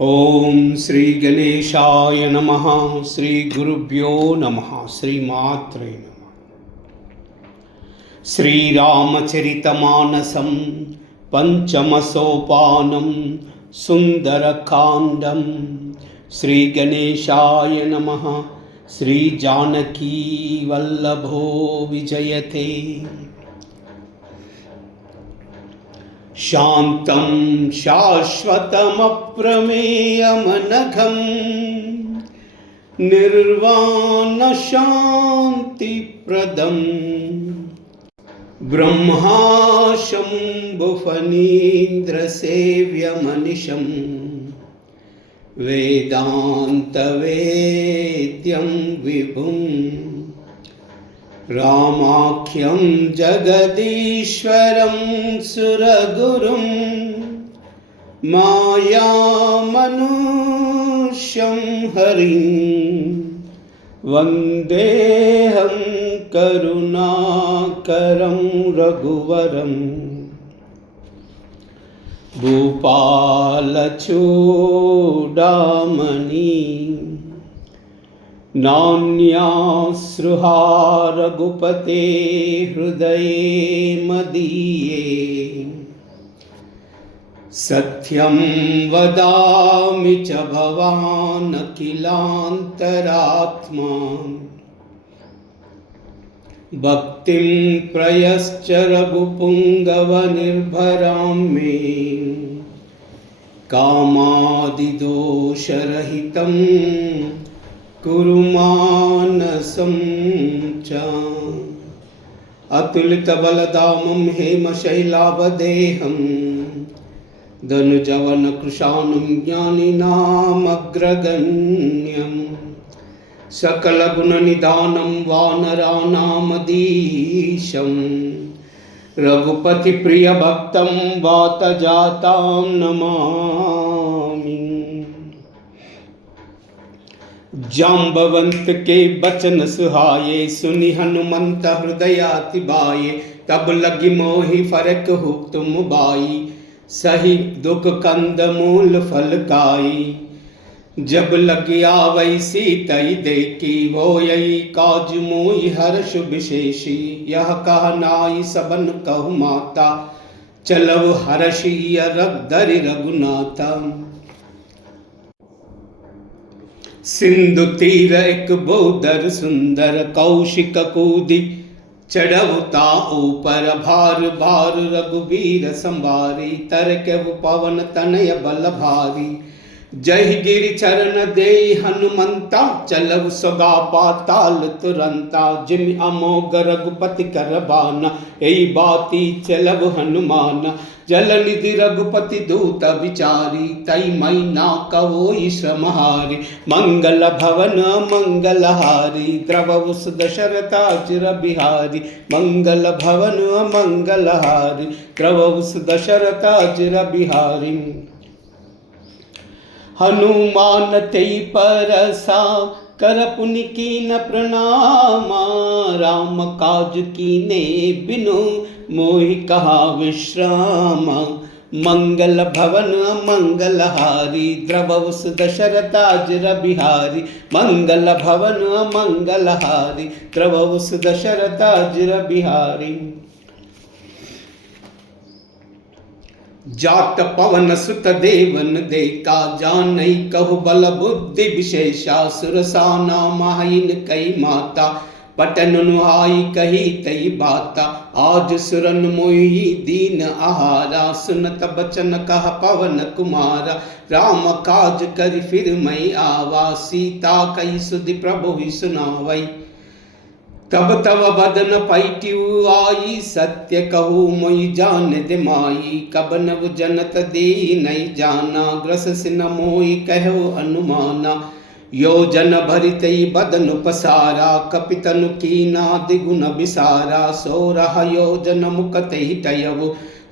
ओम श्री गणेशाय नमः। श्री गुरुभ्यो नमः। श्रीमात्रे नमः। श्रीरामचरितमानसं पंचमसोपानं सुंदरकांडं। श्री गणेशाय नमः। श्री जानकी वल्लभो विजयते। शान्तं शाश्वतमप्रमेयमनघं निर्वाणशान्तिप्रदं ब्रह्माशम्भुफणीन्द्रसेव्यमनिशं वेदान्तवेद्यं विभुम् रामाख्यं जगदीश्वरं सुरगुरुं मायामनुष्यं हरिं वन्देऽहं करुणाकरं रघुवरं भूपालचूडामणि नान्यासृहा रघुपते हृदये मदीये। सत्यं वदामि च भवान् अखिलान्तरात्मा भक्तिं प्रयश्च रघुपुङ्गवनिर्भरां मे कामादिदोषरहितं कुरु मानसं च। अतुलितबलधामं हेमशैलावदेहं धनुजवनकृशानं ज्ञानिनामग्रगण्यं सकलगुणनिधानं वानराणामधीशं रघुपतिप्रियभक्तं वातजातां नमामि। जाम्बवंत के बचन सुहाये सुनि हनुमंत हृदयाति बाये। तब लगी मोहि फरक हो तुम बाई सही दुख कंद मूल फल खाई। जब लगी आवै सीतई देखी वो यही काज मोहि हर्ष विशेषी। यह कह नाई सबन कहु माता चलव हर्षि रघ धरि रघुनाथा। सिंधु तीर एक बोदर सुंदर कौशिक कूदी चढ़वता ऊपर भार भार रघुवीर संभारी। तरकेव पवन तनय बल भारी जय गिरि चरण दे हनुमंता चलव सगा पाताल तुरंता। जिमि अमोघ रघुपति कर बाना यही बाती चलव हनुमाना। जल निधि रघुपति दूत विचारी तई मई ना कवोई श्रमहारी। मंगल भवन मंगलहारी द्रवहु दशरथ चिर बिहारी। मंगल भवन मंगलहारी द्रवहु दशरथ चिर बिहारी। हनुमान तेई परसा कर पुनि कीन प्रणामा। राम काज कीने बिनु मोहि कहा विश्राम। मंगल भवन मंगलहारी द्रवहु दशरथ चिर बिहारी। मंगल भवन मंगलहारी द्रवहु दशरथ चिर बिहारी। जात पवन सुत देवन देखा जानई कहु बल बुद्धि विशेषा। सुरसा नाम हाइन कई माता पटन नुहाई कही तई बाता। आज सुरन मोहि दीन आहारा सुनत बचन कह पवन कुमारा। राम काज करि फिर मई आवा सीता कई सुधि प्रभु ही सुनावई। तब तब बदन पैट्यू आई सत्य कहू मोहि जान दे माई। कब नव जनत दे नहीं जाना ग्रस सिन मोहि कहो अनुमाना। योजन भरितई बदन पसारा कपितनु कीना दिगुन बिसारा। सोरह योजन मुकतई टयवु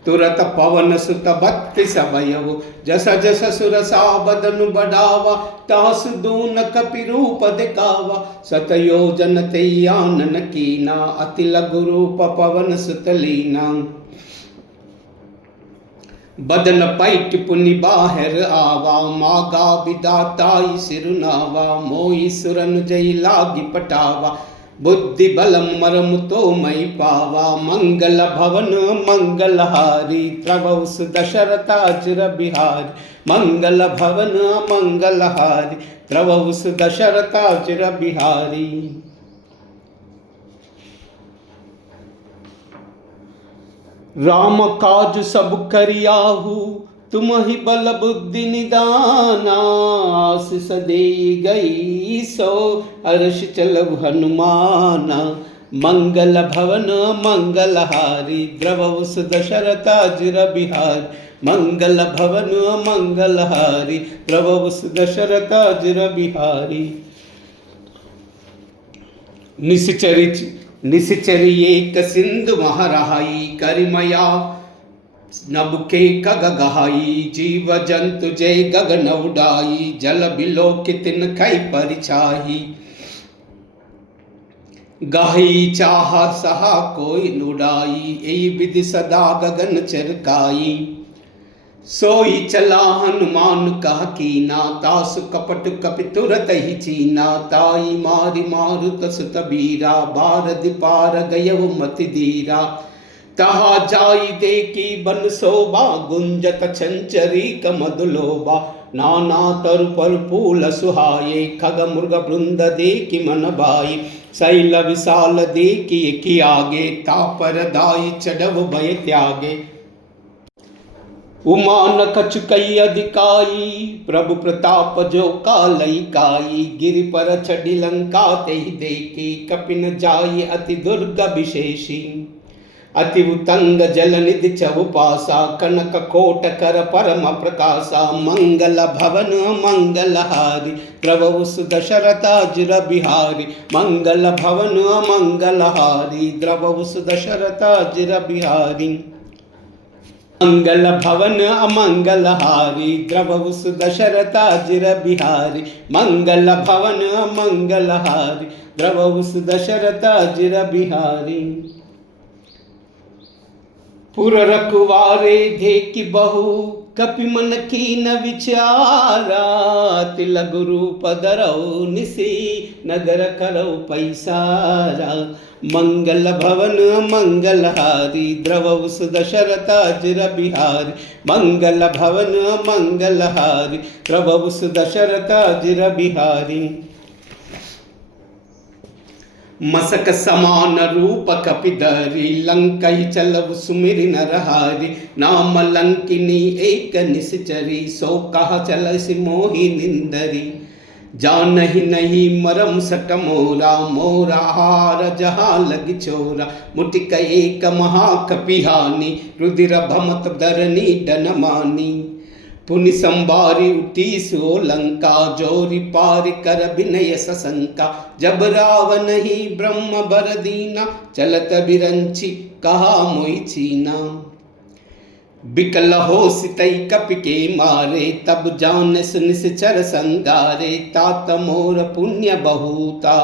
तुरत पवन सुत बत्तीस भयवु। जस जस सुरसा बदनु बढ़ावा तासु दून कपि रूप दिखावा। सतयोजन तई आनन कीना अति लघु रूप पवन सुत लीना। बदन पैट पुनि बाहर आवा, मागा विदाताई सिरुनावा, मोई सुरन जई लागी पटावा, बुद्धि बलम मरम तो मई पावा, मंगल भवन मंगलहारी, त्रवस दशरथाजिर बिहारी, मंगल भवन मंगलहारी, त्रवस दशरथाजिर बिहारी। राम काज सब करियाहू, तुम ही बल बुद्धि निदाना, आशीष दे गई सो हर्ष चलव हनुमाना, मंगल भवन मंगलहारी, द्रवस दशरथाजिर बिहारी, मंगल भवन मंगलहारी, द्रवस दशरथाजिर बिहारी। निश्चरी एक सिंधु महरहाई, करिमया नबके कग गहाई, जीव जंतु जय गगन उडाई, जल बिलो कितिन खई परिछाही, गाही चाह सहा कोई नुडाई, एई विधि सदा गगन चरकाई, सोई चला हनुमान कह कीना, तासु कपट कपि तुरत ही चीना, ताई मारि मारु तसु तबीरा, बारद पार गयव मति दीरा, तहा जाई देखी बन शोभा, गुंजत छंचरी कमदुलोबा, नाना तरु पर फूल सुहाये, खग मृग वृंद देखी मन भाई, शैल विशाल देखी आगे, तापर दाई चढ़व भय त्यागे, उमा न कछु कई अधिकाई, प्रभु प्रताप जो कालई काई, गिरि पर छड़ी लंका ते ही देखी, कपिन जाई अति दुर्ग विशेषी, अति उतंग जल निधि चौपासा, कनक कोट कर परम प्रकाशा, मंगल भवन मंगलहारी, द्रवस दशरथाजिर बिहारी, मंगल भवन मंगलहारी, द्रवस दशरथाजिर बिहारी, मंगल भवन अमंगलहारी, द्रवस दशरथाजिर बिहारी, मंगल भवन मंगलहारी, द्रवस दशरथाजिर बिहारी। पुर रखवारे देखि बहु, कपि मन कीन विचारा, तिल गुरु पदरौ निसी, नगर करौ पैसारा, मंगल भवन मंगलहारी, द्रवस दशरथाजिर बिहारी, मंगल भवन मंगलहारी, द्रवस दशरथाजिर बिहारी। मसक समान रूप कपिधरी, लंकई चलव सुमिरि नरहारी, नाम लंकिनी एक निश्चरी, सो कहा चलस मोहि निंदरी, जानहि नहीं मरम सट मोरा, मोरा हार जहाँ लग चोरा, मुटिक एक महाकपिहानी, रुधिर भमत धरनी डन मानी, पुनि संबारी उठी सो लंका, जोरी पार कर विनय सशंका, जब रावण ही ब्रह्म बर दीना, चलत बिरंची कहा मोई चीना, बिकल हो सितई कपि के मारे, तब जानस निश्चर संगारे, तात मोर पुण्य बहुता,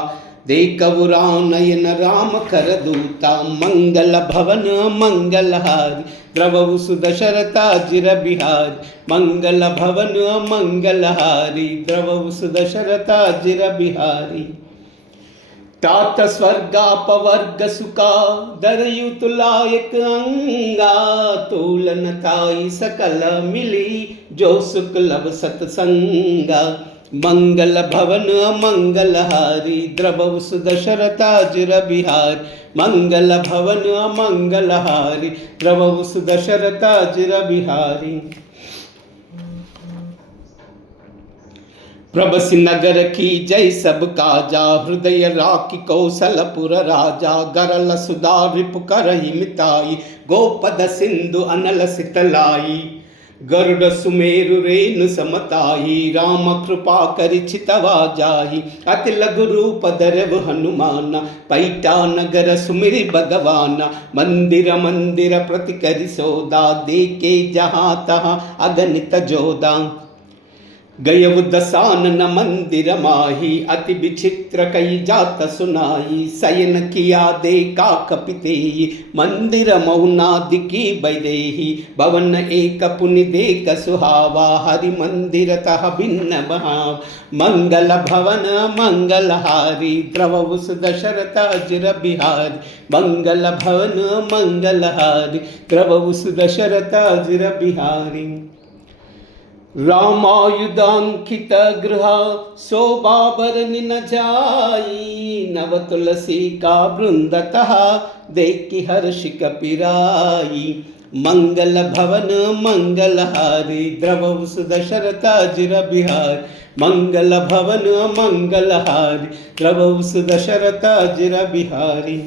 देखव नयन राम कर दूता, मंगल भवन मंगलहारी, द्रवस दशरथाजिर बिहारी, मंगल भवन मंगलहारी, द्रवस दशरथाजिर बिहारी। तात स्वर्गापवर्ग सुका, दरयु तुलायक अंगा, तूलन ताई सकल मिली, जो सुख लब सतसंगा, मंगल भवन मंगलहारी, द्रवस दशरथाजिर बिहारी, मंगल भवन मंगलहारी, द्रवस दशरथाजिर बिहारी। प्रभसि नगर की जय सब काजा, हृदय राखी कौशलपुर राजा, गरल सुधा रिपु करहि मिताई, गोपद सिंधु अनल सितलाई, गरुड़ सुमेरु रेणु समताई, राम कृपा करि छितवा जाहि, अति लघु रूप धरव हनुमाना, पैठा नगर सुमिरि भगवाना, मंदिर मंदिर प्रति करि सौदा, देखे जहाँ तहाँ अगणित जोदा, गयव दसानन मंदिर माही अति विचित्र कई जात सुनाई शयन किया देखा कपितेई मंदिर मौनादि की बैदेही भवन एक पुनि देख सुहावा हरि मंदिर तह भिन्न भाव मंगल भवन मंगलहारी द्रवउस दशरथ अजिर बिहारी मंगल भवन मंगलहारी द्रवउस दशरथ अजिर बिहारी रामायुधांकित गृह शोभाभरनि न जाई नव तुलसी का वृंदतः देखि हर्ष कपिराई मंगल भवन मंगलहारी द्रवउस दशरथ अजिर बिहारी मंगल भवन मंगलहारी द्रवउस दशरथ अजिर बिहारी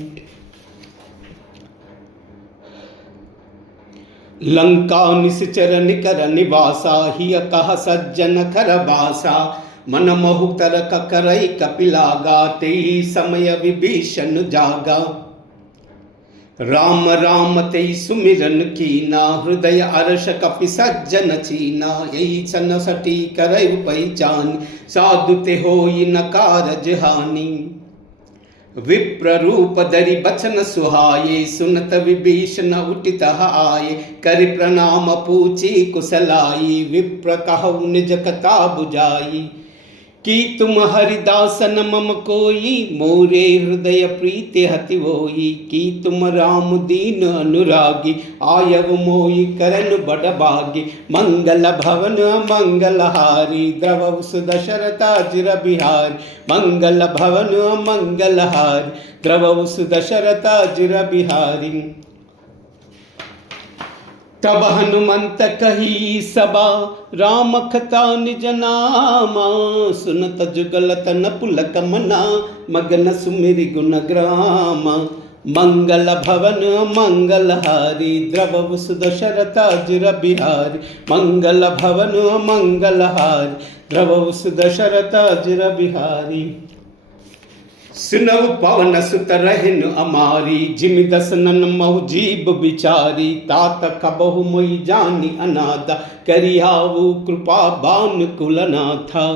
लंका निश्चर निकर निवासा ही कह सज्जन खर बासा मन महु तरक करई कपिलागा ते समय विभीषण जागा राम राम ते सुमिरन कीना हृदय अरश कपि सज्जन चीना यही सन सटी करई पहचान साधु ते होई न कारज हानि विप्र रूप धरि बचन सुहाये सुनत विभीषण उठित आये करि प्रणाम पूछी कुशलाई विप्र कहु निज कथा बुझाई कि तुम हरिदासन मम कोई मोरे हृदय प्रीति हति होई कि तुम राम दीन अनुरागी आयव मोहि करन बड़ भागी मंगल भवन मंगलहारी द्रवउस दशरथ अजिर बिहारी मंगल भवन मंगलहारी द्रवउस दशरथ अजिर बिहारी तब हनुमंत कही सबा राम कथा निज नामा सुनत जुगल तन पुलक मना मगन सुमिरि गुण ग्रामा मंगल भवन मंगलहारी द्रवउस दशरथ अजिर बिहारी मंगल भवन मंगलहारी द्रवउस दशरथ अजिर बिहारी सुनव पवन सुत रहन अमारी जिमि दसनन महु जीव बिचारी तात कबहु मोहि जानि अनादा करियावु कृपा बान कुलनाथा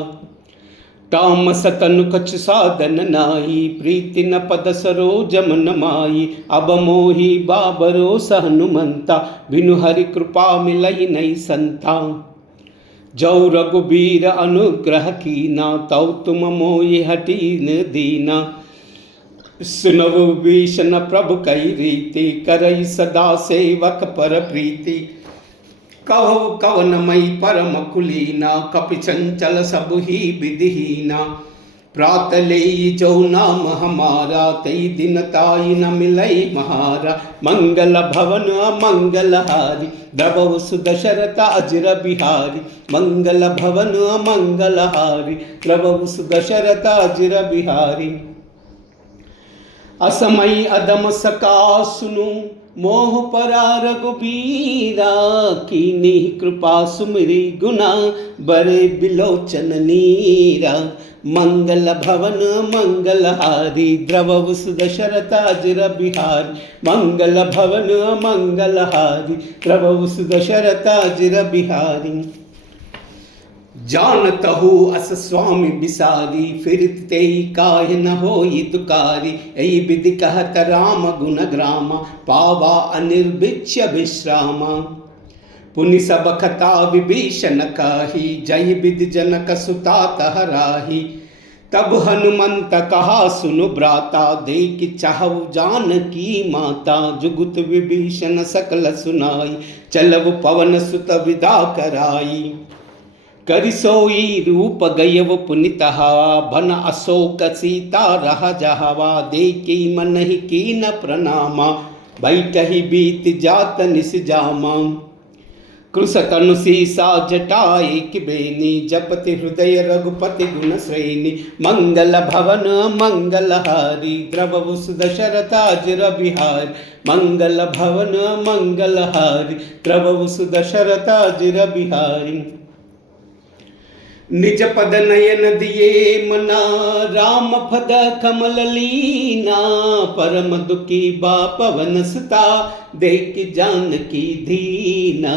काम सतनु कछ साधन नाई प्रीति न पद सरोज मन माई अब मोहि बाबरो सहनुमंता बिनु हरि कृपा मिलई नहीं संता जौ रघुबीर अनुग्रह कीना तौ तुम मोहि हटीन दीना सुनव विभीषण प्रभु कई रीति करई सदा सेवक पर प्रीति कहु कवन मई परम कुलीना कपि चंचल सब ही विधिहीना प्रात ले जो नाम हमारा तई दिन ताई न मिलई महारा मंगल भवन मंगलहारी द्रवउस दशरथ अजिर बिहारी मंगल भवन मंगलहारी द्रवउस दशरथ अजिर बिहारी असमई अदम सका सुनु मोह परा रघुबीरा कीनी कृपा सुमिरी गुना बड़े बिलोचन नीरा मंगल भवन मंगलहारी द्रवउस दशरथ अजिर बिहारी मंगल भवन मंगलहारी द्रवउस दशरथ अजिर बिहारी जानतहु अस स्वामी बिसारी फिरत तेई काहे न होई दुकारी यही विधि कहत राम गुण ग्रामा पावा अनिर्भिच्य विश्रामा पुनि सब कथा विभीषण कही जय विधि जनक सुता तहराही तब हनुमंत कहा सुनु भ्राता देख चाहु जान की माता जुगुत विभीषण सकल सुनाई चलव पवन सुत विदा कराई करि सोई रूप गयव पुनितहा भन अशोक सीता रह जहवा देखी मन ही कीन प्रणामा बैठही बीत जात निस जामा कृष तनु सीसा जटाई कि बेनी जपति हृदय रघुपति गुण श्रेणी मंगल भवन मंगलहारी द्रवउस दशरथ अजिर बिहारी मंगल भवन मंगलहारी द्रवउस दशरथ अजिर बिहारी निज पद नयन दिए मना, राम पद कमल लीना, परम दुखी बा पवन सुता, देख जानकी दीना।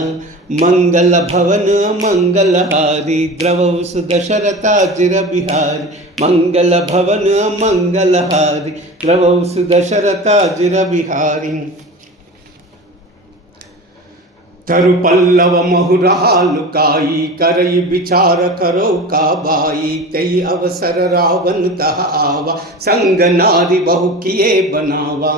मंगल भवन मंगलहारी, द्रवहु सुदशरथाजिर बिहारी, मंगल भवन मंगलहारी, द्रवहु सुदशरथाजिर बिहारी। तरु पल्लव महुरा लुकाई, करई विचार करो का बाई, तई अवसर रावण तह आवा, संग नारी बहु किए बनावा।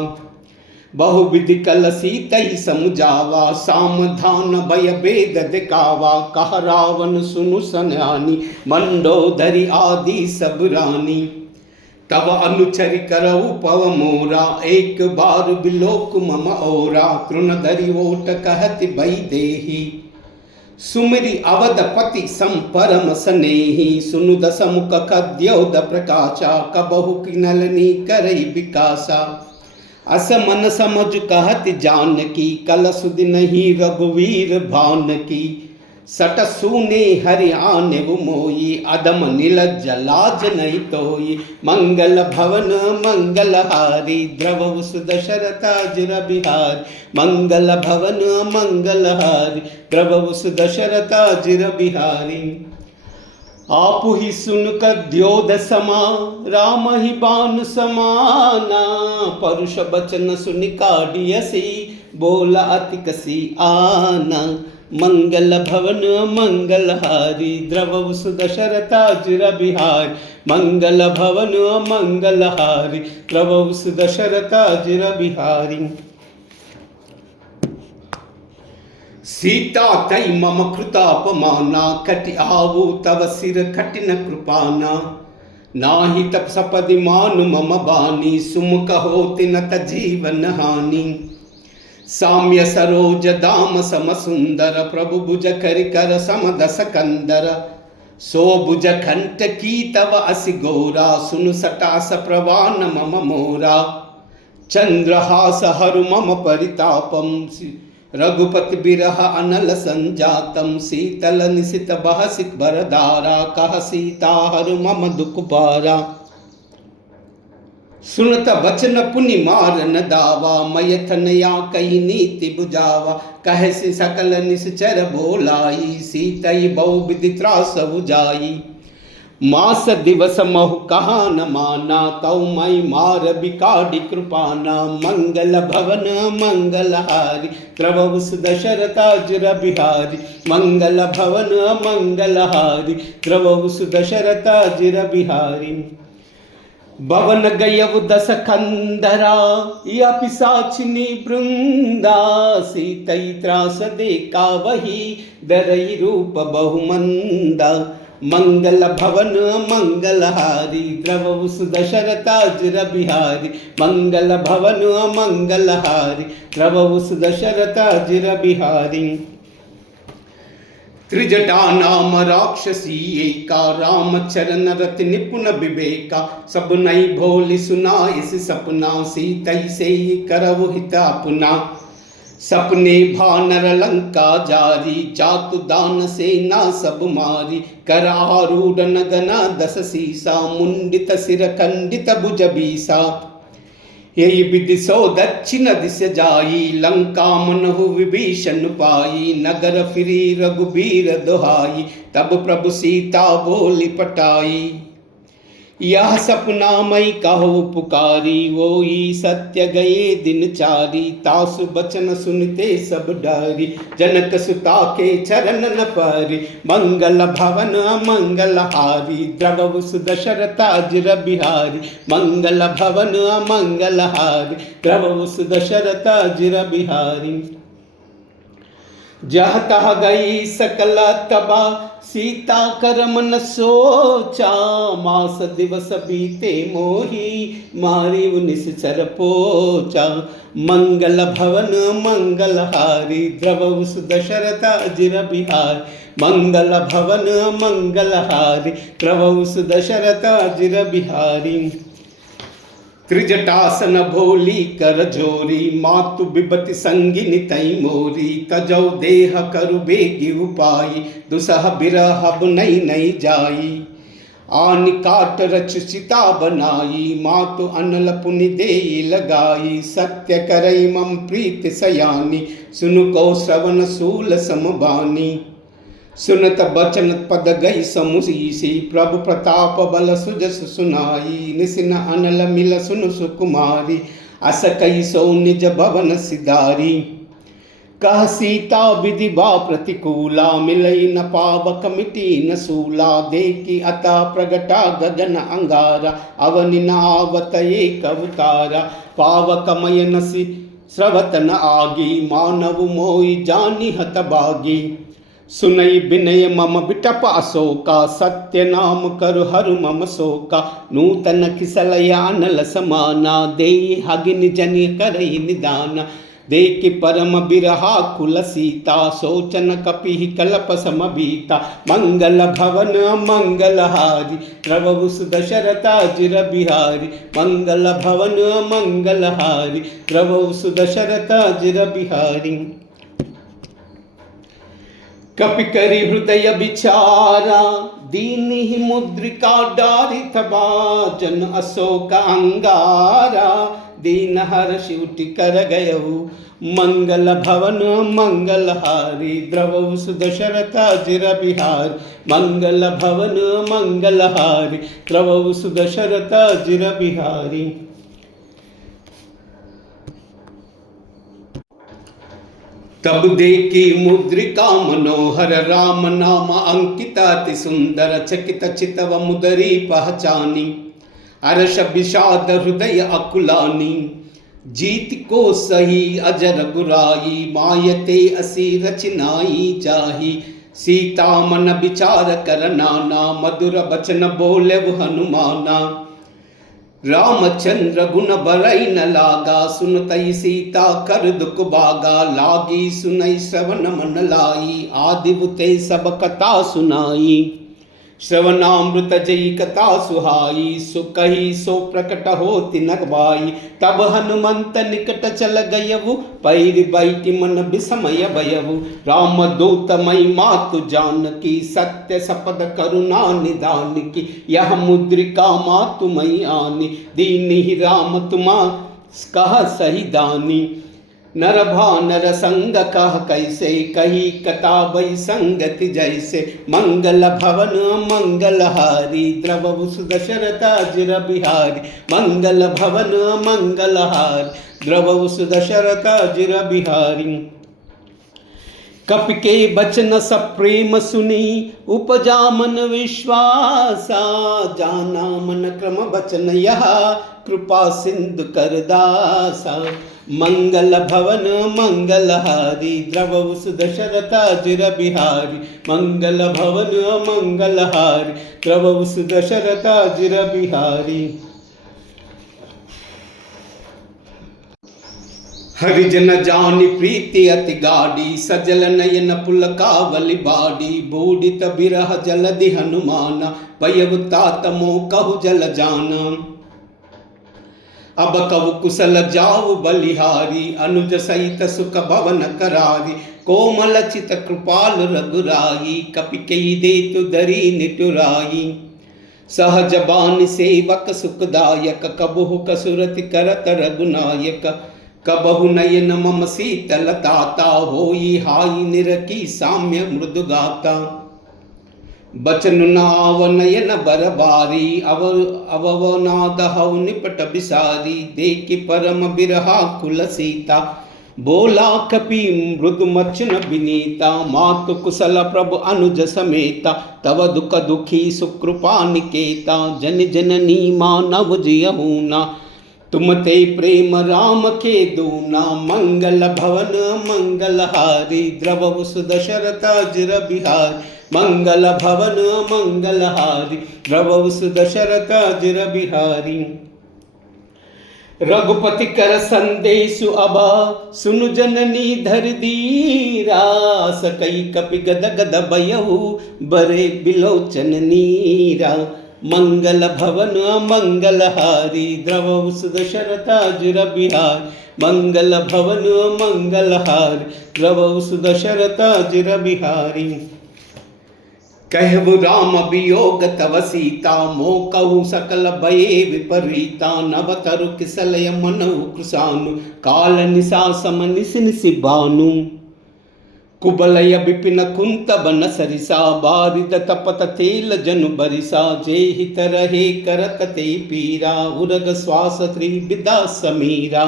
बहुविधि कलसी तई समझावा, सामधान भय भेद दिखावा, कह रावण सुनु सन्यानी, मंडोदरी आदि सब रानी। तब अनुचरि करऊ पव मोरा, एक बार बिलोक मम ओरा, तृणधरि ओट कहति भई देही, सुमिरि अवधपति संपरम स्नेही, सुनु दस मुख खद्योद प्रकाशा, कबहु किनलनी करई विकासा। अस मन समझ कहति जानकी, कल सुदिन ही रघुवीर भानकी, सट सूने हरियाने मोई, अदम नीलज लाज नहीं तोई। मंगल भवन मंगलहारी, द्रवहु सुदशरथाजिर बिहारी, मंगल भवन मंगलहारी, द्रवहु सुदशरथाजिर बिहारी। आपु ही सुन कर द्योद समा, राम ही बाण समाना, परुष बचन सुनि काढ़ियसी, बोला अति कसी आना। मंगल भवन मंगलहारी, द्रवहु सुदशरथाजिर बिहारी, मंगल भवन मंगलहारी, द्रवहु सुदशरथाजिर बिहारी। सीता तई मम कृतापमाना, कटि आवु तव सिर कठिन कृपाना, नाही तप सपदि मानु मम बानी, सुमुख होति नत जीवन हानि। साम्य सरोज दाम सम सुंदर, प्रभु भुज करि कर सम दस कंदर, सो भुज कंठ की तव असि गौरा, सुनु सटास प्रवान मम मोरा। चंद्रहास हरु मम परितापम, रघुपति बिरह अनल संजातम, शीतल निशित बहसित बरदारा, कह सीता हरु मम दुख बारा। सुनत बचन पुनि मारन दावा, मयथन या कही नीति बुझावा, कह से सकल निश्चर बोलाई, सीतई बहु विधि त्रास बुझाई। मास दिवस महु कहा न माना, तौ मई मार बिकाढ़ी कृपाना। मंगल भवन मंगलहारी, द्रवहु सुदशरथाजिर बिहारी, मंगल भवन मंगलहारी, द्रवहु सुदशरथाजिर बिहारी। भवन गयव दस कंदरा, या पिशाचिनी वृंदा, सीतई त्रास देखा वही, दरई रूप बहुमंदा। मंगल भवन मंगलहारी, द्रवहु सुदशरथाजिर बिहारी, मंगल भवन मंगलहारी, द्रवहु सुदशरथाजिर बिहारी। त्रिजटा नाम राक्षसी एका, राम चरण रति निपुण विवेका, सब नई भोली सुनाइस सपना, सीतई से करहु हित अपना। सपने भानर लंका जारी, जातु दान सेना सब मारी, कर आरूढ़ नगना दस सीसा, मुंडित सिर खंडित भुज बीसा। यही विधि सो दक्षिण दिश जाई, लंका मनहु विभीषण पाई, नगर फिरी रघुबीर दुहाई, तब प्रभु सीता बोली पटाई। यह सपना मई कहो पुकारी, वोई सत्य गए दिन चारी, तासु बचन सुनते सब डारी, जनक सुता के चरण न पारी। मंगल भवन मंगलहारी, द्रवहु सुदशरथाजिर बिहारी, मंगल भवन मंगलहारी, द्रवहु सुदशरथाजिर बिहारी। जह तह गई सकल तबा, सीता कर मन सोचा, मास दिवस बीते मोही, मारी निश्चर पोचा। मंगल भवन मंगलहारी, द्रवहु सुदशरथाजिर बिहारी, मंगल भवन मंगलहारी, द्रवहु सुदशरथाजिर बिहारी। त्रिजटासन भोली कर जोरी मातु बिबति संगिनी तई मोरी तजौ देह करु बेगी उपाई दुसह बिरहब नई नई जाई आनि काट रच चिता बनाई मातु अनल पुनि देई लगाई सत्य करई मम प्रीत सयानी सुनु को श्रवण सूल समबानी सुनत बचन पद गई समुसीसी प्रभु प्रताप बल सुजस सुनाई निसिन अनल मिल सुन सुकुमारी अस कई सो निज भवन सिधारी कह सीता विधि बा प्रतिकूला मिलई न पावक मिटी न सूला देखी अता प्रगटा गगन अंगारा अवनि नावत एक अवतारा पावक मय नसी स्रवत न आगी मानव मोई जानी हत बागी सुनई विनय मम बिटप अशोका सत्य नाम करु हरु मम शोका नूतन किसलया अनल समाना देई हगिन जनि करई निदाना देखि परम बिरहा कुल सीता सोचन कपि कल्प समबीता मंगल भवन मंगलहारी प्रभु सुदशरथा जिर बिहारी मंगल भवन मंगलहारी प्रभु सुदशरथा जिर बिहारी कपि करि हृदय विचारा दीन ही मुद्रिका डारित बाजन अशोक अंगारा दीन हर्ष उठि कर गयऊ मंगल भवन मंगलहारी द्रवऊ सुदशरथा जिर बिहार मंगल भवन मंगलहारी द्रवऊ सुदशरथा जिर बिहारी तब देखी मुद्रिका मनोहर राम नाम अंकिता अति सुंदर चकित चितव मुदरी पहचानी अरश विषाद हृदय अकुलानी जीत को सही अजर गुराई मायते असी रचनाई जाही सीता मन विचार कर नाना मधुर बचन बोले हनुमाना रामचंद्र गुण बरई न लागा सुनतई सीता कर दुख बागा लागी सुनई श्रवण मन लाई आदिबुते सब कथा सुनाई श्रवणामृत जई कथा सुहाई सो कही सो प्रकट हो तिनक बाई तब हनुमंत निकट चल गयवु पैर बैठी मन विस्मय भयवु राम दूत मई मातु जानकी सत्य सपद करुणा निदान की यह मुद्रिका मातु मई आनी दीनी राम तुमा कह सही दानी नर भानर संग कह कैसे कही कथा बई संगति जैसे मंगल भवन मंगलहारी द्रवऊ सुदशरथा जिर बिहारी मंगल भवन मंगलहारी द्रवऊ सुदशरथा जिर बिहारी कपि के बचन सब प्रेम सुनी उपजा मन विश्वासा जाना मन क्रम बचन यह कृपा सिंधु करदासा मंगल भवन मंगलहारी द्रवऊ सुदशरथा जिर बिहारी मंगल भवन मंगलहारी द्रवऊ सुदशरथा जिर बिहारी हरिजन जानि प्रीति अति गाड़ी सजल नयन पुलकावली बाड़ी बूढ़ित बिरह जलधि हनुमाना पयवतात मोह कहु जल जाना अब कव कुशल जाऊ बलिहारी अनुज सहित सुख भवन करारी कोमल चित कृपाल रघुराई कपि कई दे तु दरी निटुराई सहज बान सेवक सुखदायक कबहु कसुरति करत रघुनायक कबहु नयन मम शीतल दाता होई हाई निरकी साम्य मृदुगाता बचन नाव नयन बरबारी अवनाद हव निपट बिसारी देखि परम बिरहा कुल सीता बोला कपि मृदु मचन विनीता मातु कुशल प्रभु अनुज समेता तव दुख दुखी सुकृपा निकेता जन जननी मानव जियहूना तुम ते प्रेम राम के दूना मंगल भवन मंगलहारी द्रवऊ सुदशरथा जिर बिहारी मंगल भवन मंगलहारी द्रवऊ सुदशरथा जिर बिहारी रघुपति कर संदेशु अबा सुनु जननी धर धीरा सकई कपि गद गद बयहु बरे बिलोचन नीरा मंगल भवन मंगलहारी द्रवहु सुदशरथाजिर बिहारी मंगल भवन मंगलहारी द्रवहु सुदशरथाजिर बिहारी कहु राम वियोग तव सीता मोकहु सकल भये विपरीता नवतरु किसलय मनहु कृशानु काल निशा सम निशि निशि भानु कुबलय विपिन कुंत बन सरिसा बारिद तपत तेल जनु बरिसा जेहि तरहे करत ते पीरा उरग श्वास त्रिविदा समीरा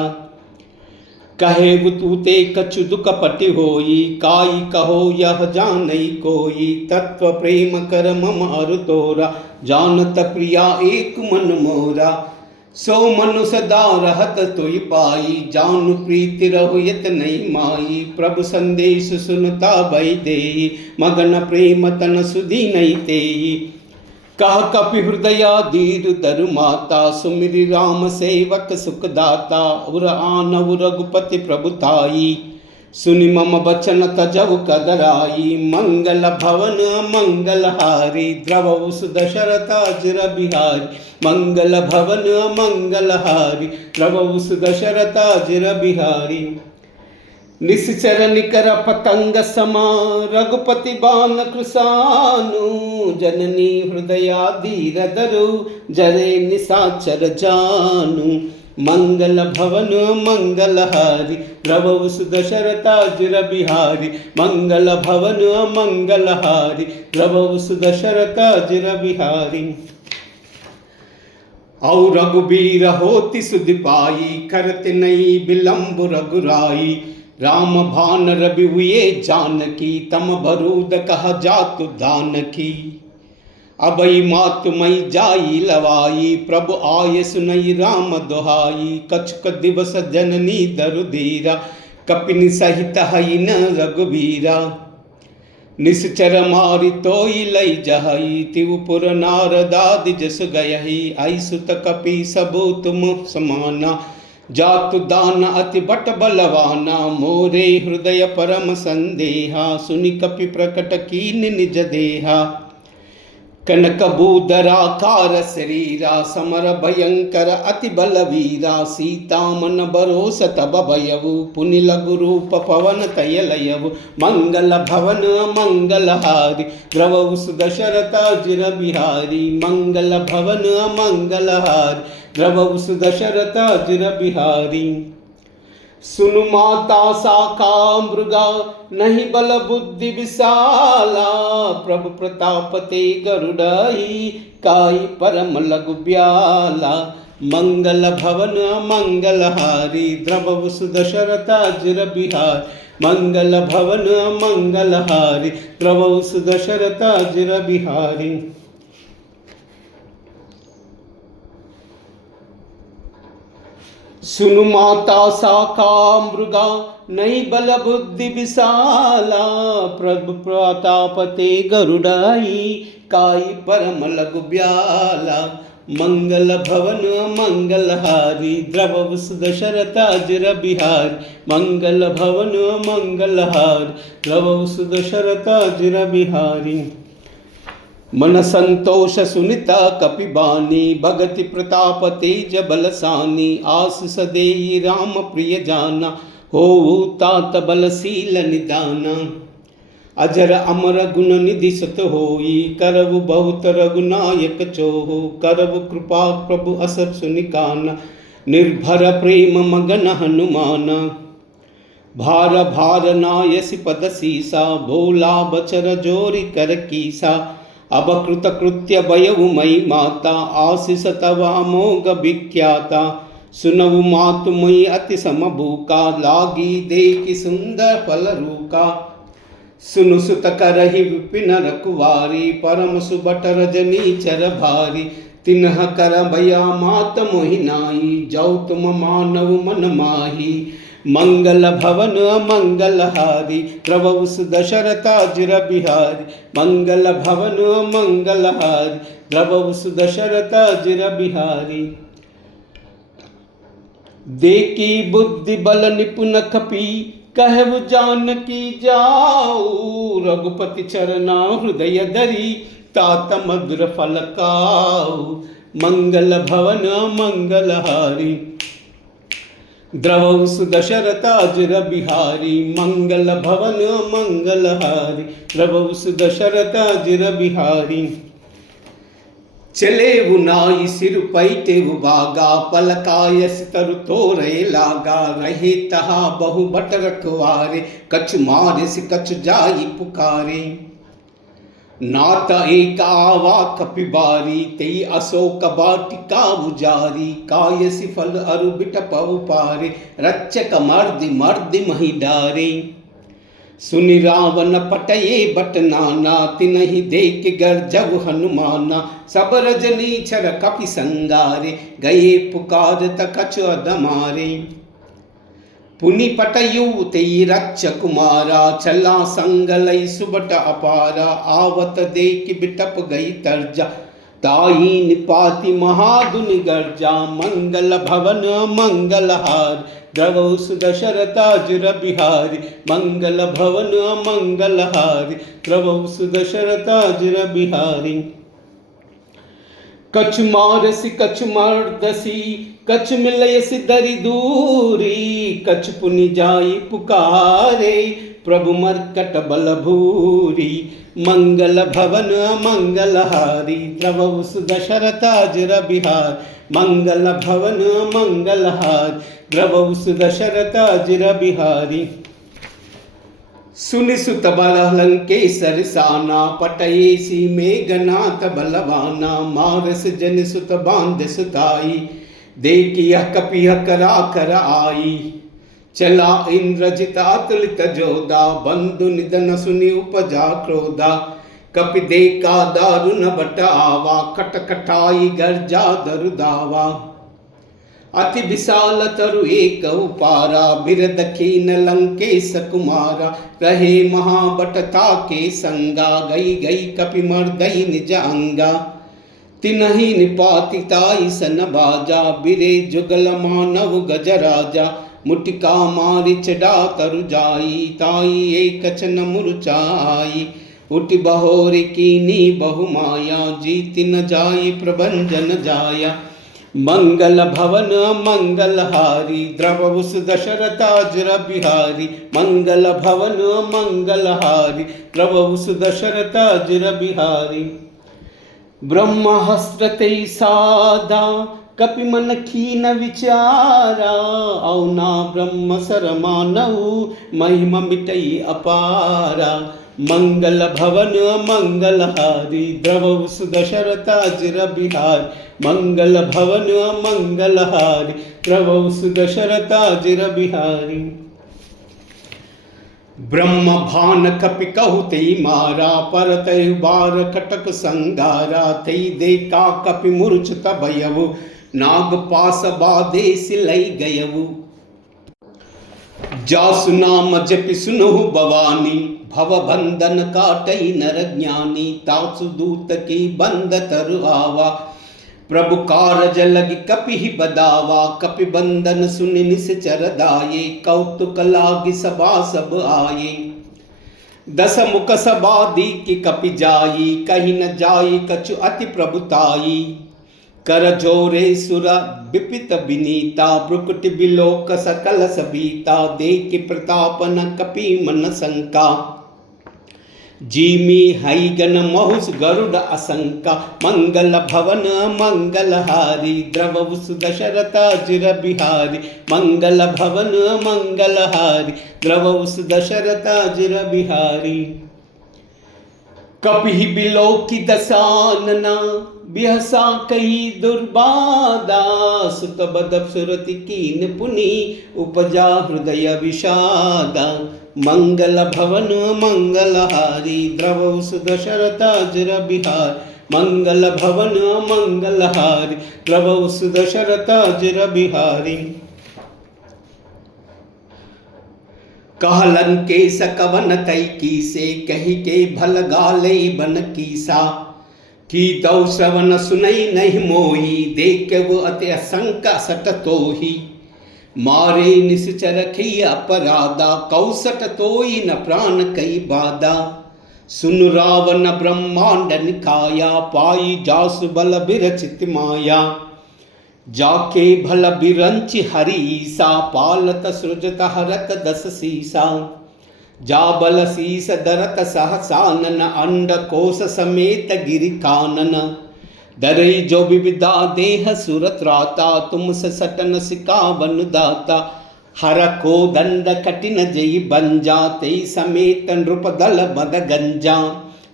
कहे तूते कछु दुख पटि होई काई कहो यह जानई कोई तत्व प्रेम कर मम अरु तोरा जानत प्रिया एक मन मोरा सो मनु सदा रहत तोई पाई जानु प्रीति रहो यत नहीं माई प्रभु संदेश सुनता भई देई मगन प्रेम तन सुधी नहीं तेई कह कपि हृदया धीर धरु माता सुमिरि राम सेवक सुखदाता उर आनव रघुपति प्रभुताई सुनि मम बचन तजहु कदराई मंगल भवन मंगलहारी द्रवहु सुदशरथाजिर बिहारी मंगल भवन मंगलहारी द्रवहु सुदशरथाजिर बिहारी निश्चर निकर पतंग समा रघुपति बान कृसानु जननी हृदया धीर धरु जरे निशाचर जानु मंगल भवन मंगलहारी द्रवहु सुदशरथाजिर बिहारी मंगल भवन मंगलहारी द्रवहु सुदशरथाजिर बिहारी और रघुबीर होति सुधि पाई करत नहीं विलंब रघुराई राम भान रवि हुए जानकी तम बरूद कह जातु दानकी अबई मातु मई जाई लवाई प्रभु आय सुनई राम दोहाई कछुक दिवस जननी दरुधीरा कपिनि सहित हई न रघुबीरा निश्चर मारि तोई लई जहई तिवपुर नारदादि जस गयही आई सुत कपि सबो तुम समाना जातु दान अति बट बलवाना मोरे हृदय परम संदेहा सुनि कपि प्रकट कीन निज देहा कनक बूदराकार शरीरा समर भयंकर अति बलवीरा सीता मन बरोस तब भयउ पुनि लघु रूप पवन तयलयउ मंगल भवन मंगलहारी द्रवहु सुदशरथाजिर बिहारी मंगल भवन मंगलहारी द्रवहु सुदशरथाजिर बिहारी सुनु माता साका मृगा नहीं बल बुद्धि विशाला प्रभु प्रताप ते गरुड़ाई काई परम लघु ब्याला मंगल भवन मंगलहारी द्रवहु सुदशरथाजिर बिहारी मंगल भवन मंगलहारी द्रवहु सुदशरथाजिर बिहारी सुनु माता साका मृगा नहीं बल बुद्धि विशाला प्रभु प्रताप ते गरुड़ाई काई परम लघु ब्याला मंगल भवन मंगलहारी द्रवहु सुदशरथाजिर बिहारी मंगल भवन मंगलहारी द्रवहु सुदशरथाजिर बिहारी मन संतोष सुनिता कपिबानी भगति प्रताप तेज बलसानी आशीष देई राम प्रिय जाना हो तात बलशील निदाना अजर अमर गुण निधि सत होई करवु बहुत रघुनायक चोहो करवु कृपा प्रभु असर सुनिकाना निर्भर प्रेम मगन हनुमाना भार भार नायसि पद सीसा भोला बचर जोरी कर कीसा अब कृत कृत्य भयउ मई माता आशीष तवा मोग विख्याता सुनवु मातु मई अति समभूका लागी देखि सुंदर फल रूका सुनु सुत करहि विपिन रकुवारी परम सुबट रजनी चर भारी तिन्ह कर भया मात मोहिनाई जौ तुम मानव मन माही मंगल भवन मंगलहारी द्रवहु सुदशरथाजिर बिहारी मंगल भवन मंगलहारी द्रवहु सुदशरथाजिर बिहारी देखी बुद्धि बल निपुण कपि कहु जानकी जाऊ रघुपति चरना हृदय धरी तात मधुर फलकाऊ मंगल भवन मंगलहारी द्रवौ सुदशरथाजिर बिहारी मंगल भवन मंगलहारी द्रवौ सुदशरथाजिर बिहारी चले उनाई सिर पैटे बागा पलकायस तरु तोरे लागा रहे तहा बहु बट रखवारे कछ मारे से कछ जाई पुकारे नात एक आवा कपिबारी तेई अशोक बाटिका उजारी कायसी फल अरु बिट पव पारे रच्चक मर्दि मर्दि मही डारे सुनि रावण पटये बट नाना तिनहि देख गर्जव हनुमाना सब रजनी छर कपि संगारे गए पुकारत कछु अदमारे पुनि पटयु तेई रच्च कुमारा चला संगलई सुबट अपारा आवत देख बिटप गई तर्जा ताई निपाति महादुनि गर्जा मंगल भवन मंगलहार द्रवौ सुदशरथाजिर बिहारी मंगल भवन मंगलहारी द्रवौ सुदशरथाजिर बिहारी कछ मारसी कछ मर्दसी कछ मिलयसी दरि दूरी कछ पुनि जाई पुकारे प्रभु मर्कट बल भूरी मंगल भवन मंगलहारी द्रवौ सुदशरथाजिर बिहारी मंगल भवन मंगलहारी द्रवौ सुदशरथाजिर बिहारी सुनि सुत बल लंकेसर साना पटये सी मेघनाथ बलवाना मारस जन सुत बांध सुताई देखिया कपिह करा कर आई चला इंद्रजित अतुलित जोधा बंधु निधन सुनि उपजा क्रोधा कपि देखा दारुण बट आवा खटखटाई गर्जा दरु दावा अति विशाल तरु एक उपारा बिरद खीन लंकेश कुमारा रहे महाबट ताके संगा गई गई कपि मर्दई निज अंगा तिनहि निपाति ताई सन बाजा बिरे जुगल मानव गजराजा मुटिका मारि चढ़ा तरु जाई ताई एक चन मुरचाई उठि बहोर कीनी बहुमाया जीति न जाई प्रभंजन जाया मंगल भवन मंगलहारी द्रवौ सुदशरथाजिर बिहारी मंगल भवन मंगलहारी द्रवौ सुदशरथाजिर बिहारी ब्रह्महस्त्र तेई साधा कपि मन खीन विचारा औना ब्रह्म सर मानऊ महिमा मिटई अपारा मंगल भवन मंगलहारी द्रवौ सुदशरथाजिर बिहारी मंगल भवन मंगलहारी द्रवौ सुदशरथाजिर बिहारी ब्रह्म भान कपि कहु तेई मारा पर तय बार कटक संगारा तेई देखा कपि मूर्छित भयउ नाग पास बाधे सिलई गयउ जासु नाम जपि सुनहु भवानी भव बंधन काटई नर ज्ञानी तासु दूत की बंद तरु आवा प्रभु कारज लगी कपि ही बदावा कपि बंधन सुनि निश्चर दाये कौतुक लागी सबा सब आये दस मुख सबा दीकी कपि जाई कहीं न जाई कछु अति प्रभुताई कर जोरे सुरा विपित विनीता ब्रुकुटि बिलोक सकल सबीता देखि प्रताप न कपि मन शंका जीमी हैगन महुस गरुड़ असंका मंगल भवन मंगलहारी द्रवौ सुदशरथाजिर बिहारी मंगल भवन मंगलहारी द्रवौ सुदशरथाजिर बिहारी कपि बिलोकी दसानना बिहसा कही दुर्बादा सुत बदप सुरति कीन पुनि उपजा हृदय विषादा मंगल भवन मंगलहारी द्रवौ सुदशरथाजिर बिहारी मंगल भवन मंगलहारी द्रवौ सुदशरथाजिर बिहारी कहलन के सकवन तई की से कही के भल गाले बन कीसा की दौ श्रवण सुनई नहीं मोही देख वो अति असंका सट तोही मारे निश्चर खी अपराधा कौसट तोई न प्राण कई बाधा सुन रावण ब्रह्मांड निकाया, पाई जासु बल बिरचित माया। जाके भल बिरंच हरीसा, पालत सृजत हरत दस सीसा। जा बल शीस दरत सहसानन, अंड कोश समेत गिरि कानन। दरई जो विविधा देह सुरत राता, तुम से सटन सिकावन दाता। हर को दंड कठिन जई बंजा, तेई समेत नृप दल बद गंजा।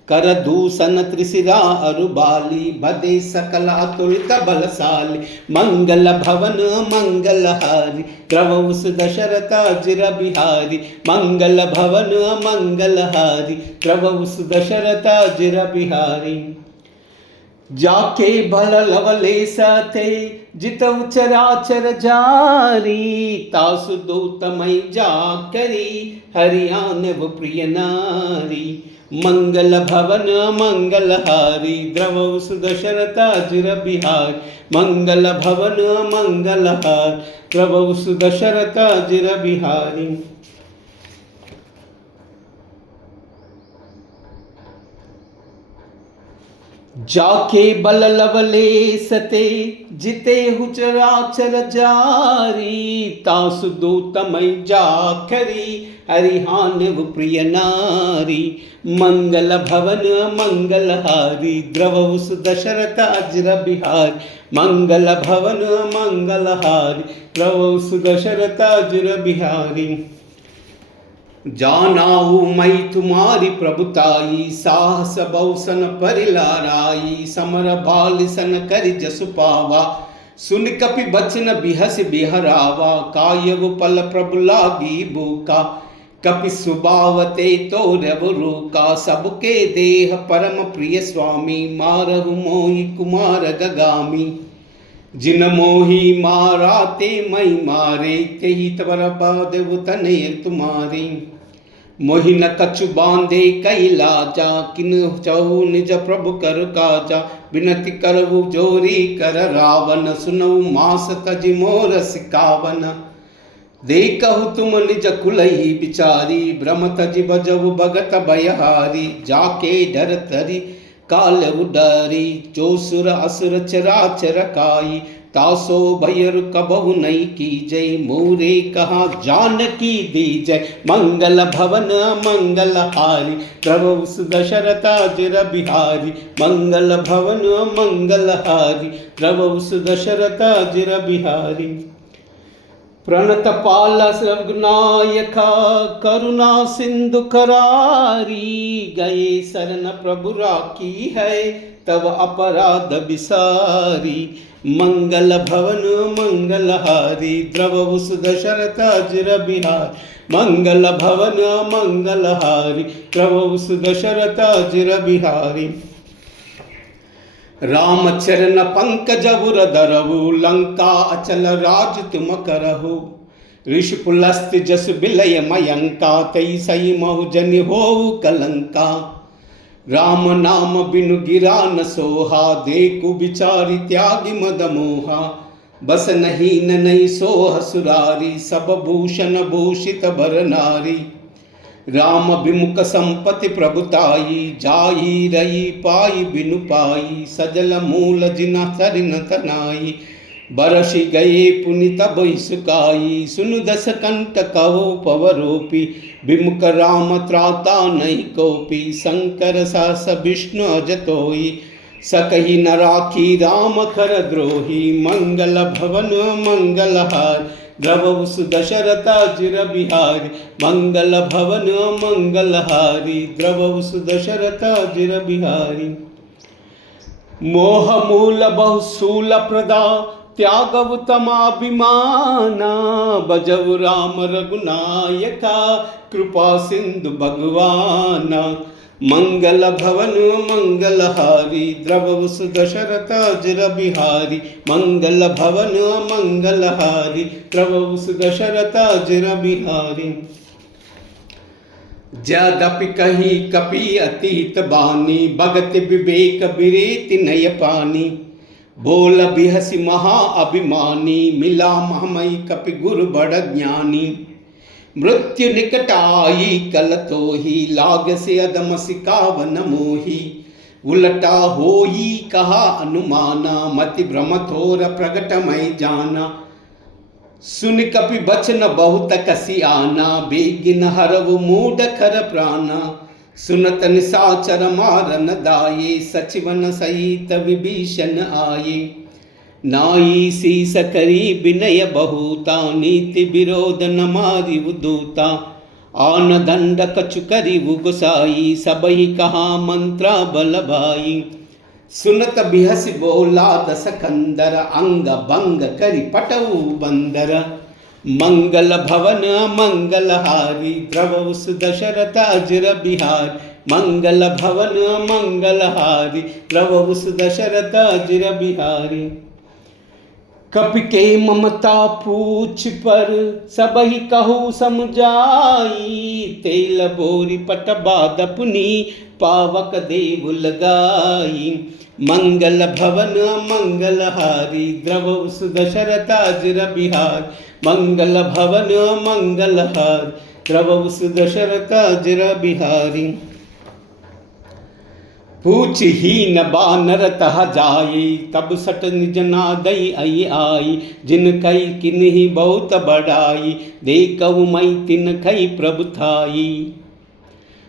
कर दूषण त्रिशिरा अरुबाली, बदे सकल अतुलित बलशाली। मंगल भवन मंगलहारी, द्रवउस दशरथ अजिर बिहारी। मंगल भवन मंगलहारी, द्रवउस दशरथ अजिर बिहारी। जाके भल लवलेश थे, जितउ चराचर जारी। तासु दूतमय जाकरी, हरियाणव प्रिय नारी। मंगल भवन मंगलहारी, द्रवउस दशरथ अजिर बिहारी। मंगल भवन मंगलहारी, द्रवउस दशरथ अजिर बिहारी। जाके बल लवलेश ते, जिते हुचराचर जारी। तासु दूतमय जाकरी, हरिहानव प्रिय नारी। मंगल भवन मंगलहारी, द्रवउस दशरथ अजिर बिहारी। मंगल भवन मंगलहारी, द्रवउस दशरथ अजिर बिहारी। जानाऊ मई तुम्हारी प्रभुताई, साहस बहुसन परिलाराई। समर बाल सन करि जसु पावा, सुन कपि बचन बिहस बिहरावा। कायव पल प्रभु लागी भूका, कपि सुबावते तोरव रूका। सबके देह परम प्रिय स्वामी, मारहु मोहि कुमार गगामी। जिन मोहि मारा ते मई मारे, तेहि तवर बाधव तनय तुम्हारी। मोहि न कछु बांधे कैलाजा, किन चहु निज प्रभु कर काजा। विनति करहु जोरी कर रावण, सुनऊ मास तजि मोर सिकावन। देखहु तुम निज कुलहि बिचारी, भ्रम तजि बजहु भगत भयहारी। जाके डर तरि काल उडारी, जो सुर असुर चराचर काई। तासो भैर कबहु नहीं की जय, मोरे कहा जानकी दी जय। मंगल भवन मंगलहारी, द्रवउस दशरथ अजिर बिहारी। मंगल भवन मंगलहारी, द्रवउस दशरथ अजिर बिहारी। प्रणत पाल रघुनायका, करुणा सिंधु करारी। गए शरण प्रभु राखी है, तब अपराध बिसारी। मंगल भवन मंगलहारी, द्रवउस दशरथ अजिर बिहारी। मंगल भवन मंगलहारी, द्रवउस दशरथ अजिर बिहारी। राम चरण पंकज उर धरहु, लंका अचल राज तुम करहु। ऋषिपुलस्त्य जस बिलय मयंका, तई सई महु जनि होउ कलंका। राम नाम बिनु गिरा न सोहा, देखु बिचारी त्यागी मद मोहा। बस नहीं न नहीं सोह सुरारी, सब भूषण भूषित भर नारी। राम विमुख संपत्ति प्रभुताई, जाई रही पाई बिनु पाई। सजल मूल जिना सरिन तनाई, बरसि गए पुनि तब सुकाई। सुनु दस कंठ कहो पवरोपी, विमुख राम त्राता नहीं कोपी। शंकर सास विष्णु अजतोई, सकही न राखी राम कर द्रोही। मंगल भवन मंगलहारी, द्रवउस दशरथ अजिर बिहारी। मंगल भवन मंगलहारी, द्रवउस दशरथ अजिर बिहारी। मोह मूल बहुशूल प्रदा, त्यागव तमाभिमाना। बजव राम रघुनायका, कृपा सिंधु भगवाना। मंगल भवन मंगलहारी, द्रवउस दशरथ अजिर बिहारी। मंगल भवन मंगलहारी, द्रवउस दशरथ अजिर बिहारी। जदपि कही कपि अतीत बानी, भगत विवेक बिरेति नय पानी। बोल बिहसि महा अभिमानी, मिला महमई कपि गुरु बड़ ज्ञानी। मृत्यु निकट आई कल तो ही, लाग से अदम सिकावन मोही। उलटा होई कहा अनुमाना, मति भ्रम थोर प्रगट मई जाना। सुन कपि बचन बहुत कसी आना, बेगिन हरव मूड खर प्राणा। सुनत निसाचर मारन दाये, सचिवन सहित विभीषण आये। नाई शीस करी विनय बहुता, नीति विरोध न मारि दूता। आन दंड कछु करी गुसाई, सबहि कहा मंत्रा बल भाई। सुनत बिहस बोला दस कंदर, अंग भंग करी पटऊ बंदर। मंगल भवन मंगल हारी, द्रवहु सुदशरथ अजर बिहार। मंगल भवन मंगल हारी, द्रवहु सुदशरथ अजर बिहारी। कपि के ममता पूछ पर, सबहि कहु समझाई। तेल बोरी पट बाद पुनि, पावक देव लगाई। मंगल भवन मंगल हारी, द्रवहु सुदशरथ अजर बिहार। मंगल भवन मंगल हारी, द्रवहु सुदशरथ अजर बिहारी। पूछ ही न बानर तह जाई, तब सट निज नादई आई आई। जिन कई किन्ही बहुत बड़ाई, देखऊ मई तिन कई प्रभु थाई।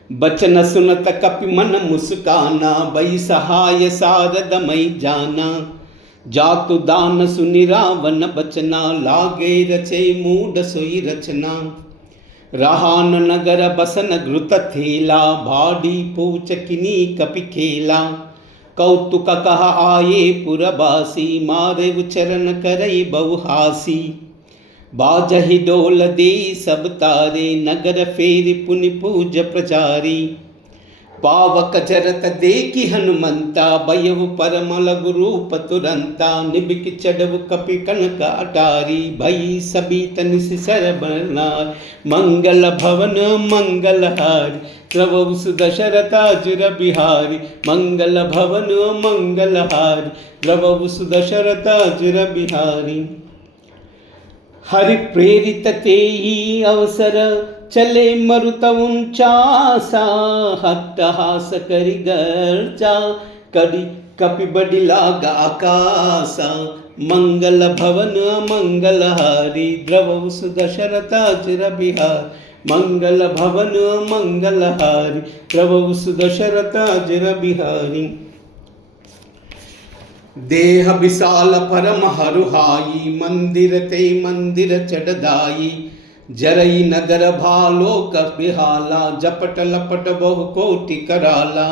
बचन सुनत कपि मन मुस्काना, बई सहाय सारद मई जाना। जातु दान सुनि रावण बचना, लागे रचे मूड सोई रचना। रहान नगर बसन घृत थेला, भाड़ी पूछ किनी कपि खेला। कौतुक कह आये पुरबासी, मारे चरण करई बहुहासी। बाजहि डोल दे सब तारे, नगर फेरि पुनि पूज प्रचारी। पावक जरत देखी हनुमंता, बयउ परमल रूप तुरंता। निबिक चढ़व कपि कनक अटारी, भई सबीत निसिसर बरनार। मंगल भवन मंगल हारी, द्रवहु सुदशरथ अजर बिहारी। मंगल भवन मंगल हारी, द्रवहु सुदशरथ अजर बिहारी। हरि प्रेरित तेहि अवसर, चले मरुत उचासा। हट्टहास करि गर्जा, करि कपि बडि लाग आकासा। मंगल भवन मंगल हारी, द्रवहु सुदशरथ अजर बिहारी। मंगल भवन मंगल हारी, द्रवहु सुदशरथ अजर बिहारी। देह विशाल परम हरुहाई, मंदिर ते मंदिर चढ़दाई। जरई नगर भालो कपिहाला, जपट लपट बहु कोटि कराला।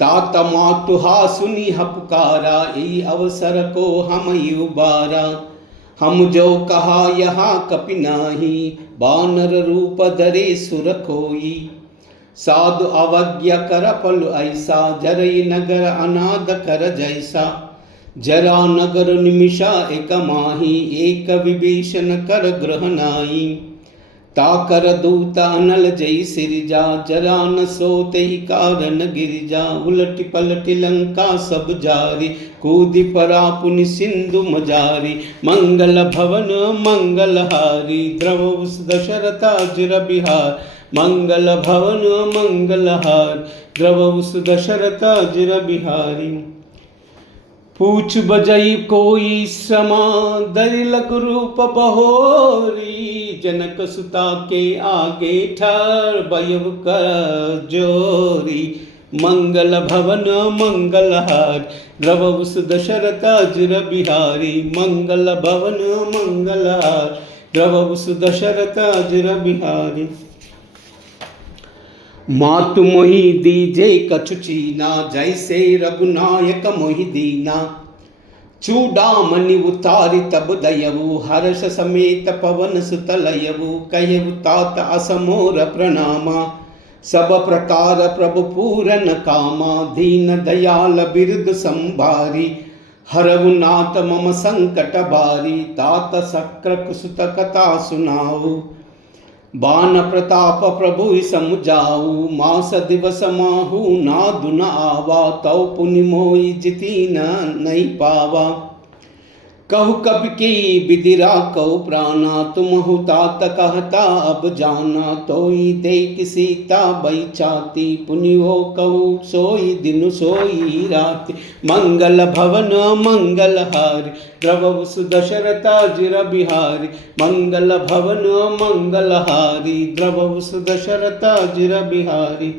तात मातुहा सुनी पुकारा, ई अवसर को हम उबारा। हम जो कहा यहाँ कपि नाही, बानर रूप धरे सुर खोई। साधु अवज्ञा कर पल ऐसा, जरई नगर अनाद कर जैसा। जरा नगर निमिषा एक माही, एक विभीषण कर ग्रह नाई। ताकर दूत अनल जई सिरजा, जरा न सोते ही कारण गिरजा। उलटि पलटि लंका सब जारी, कूदि परा पुनि सिंधु मजारी। मंगल भवन मंगल हारी, द्रवहु सुदशरथ अजर बिहार। मंगल भवन मंगल हारी, द्रवहु सुदशरथ अजर बिहारी। पूछ बजई कोई समा, दरि लघु रूप बहोरी। जनक सुता के आगे ठार, बयउ कर जोरी। मंगल भवन मंगल हारी, द्रवहु सुदशरथ अजर बिहारी। मंगल भवन मंगल हारी, द्रवहु सुदशरथ अजर बिहारी। मातु मोहि दीजे कछु चीना, जैसे रघुनायक मोहि दीना। चूड़ामणि उतारि तब दयवु, हर्ष समेत पवन सुत लयवु। कहु तात असमोर प्रणामा, सब प्रकार प्रभु पूरन कामा। दीन दयाल बिरद संभारी, हरहु नाथ मम संकट बारी। तात शक्र कुसुत कथा सुनाऊ, बान प्रताप प्रभु समझाऊ। मास दिवस माहू नादु न आवा, तौ पुनि मोहि जिति न नहीं पावा। कहु कब की बिदिरा कहो प्राणा, तुम हुता कहता अब जाना। तोई देख सीता बई छाती, पुनियो कहू सोई दिन सोई राति। मंगल भवन मंगल हारि, द्रवहु सुदशरथ जिर बिहारी। मंगल भवन मंगल हारि, द्रवहु सुदशरथ जिर बिहारी।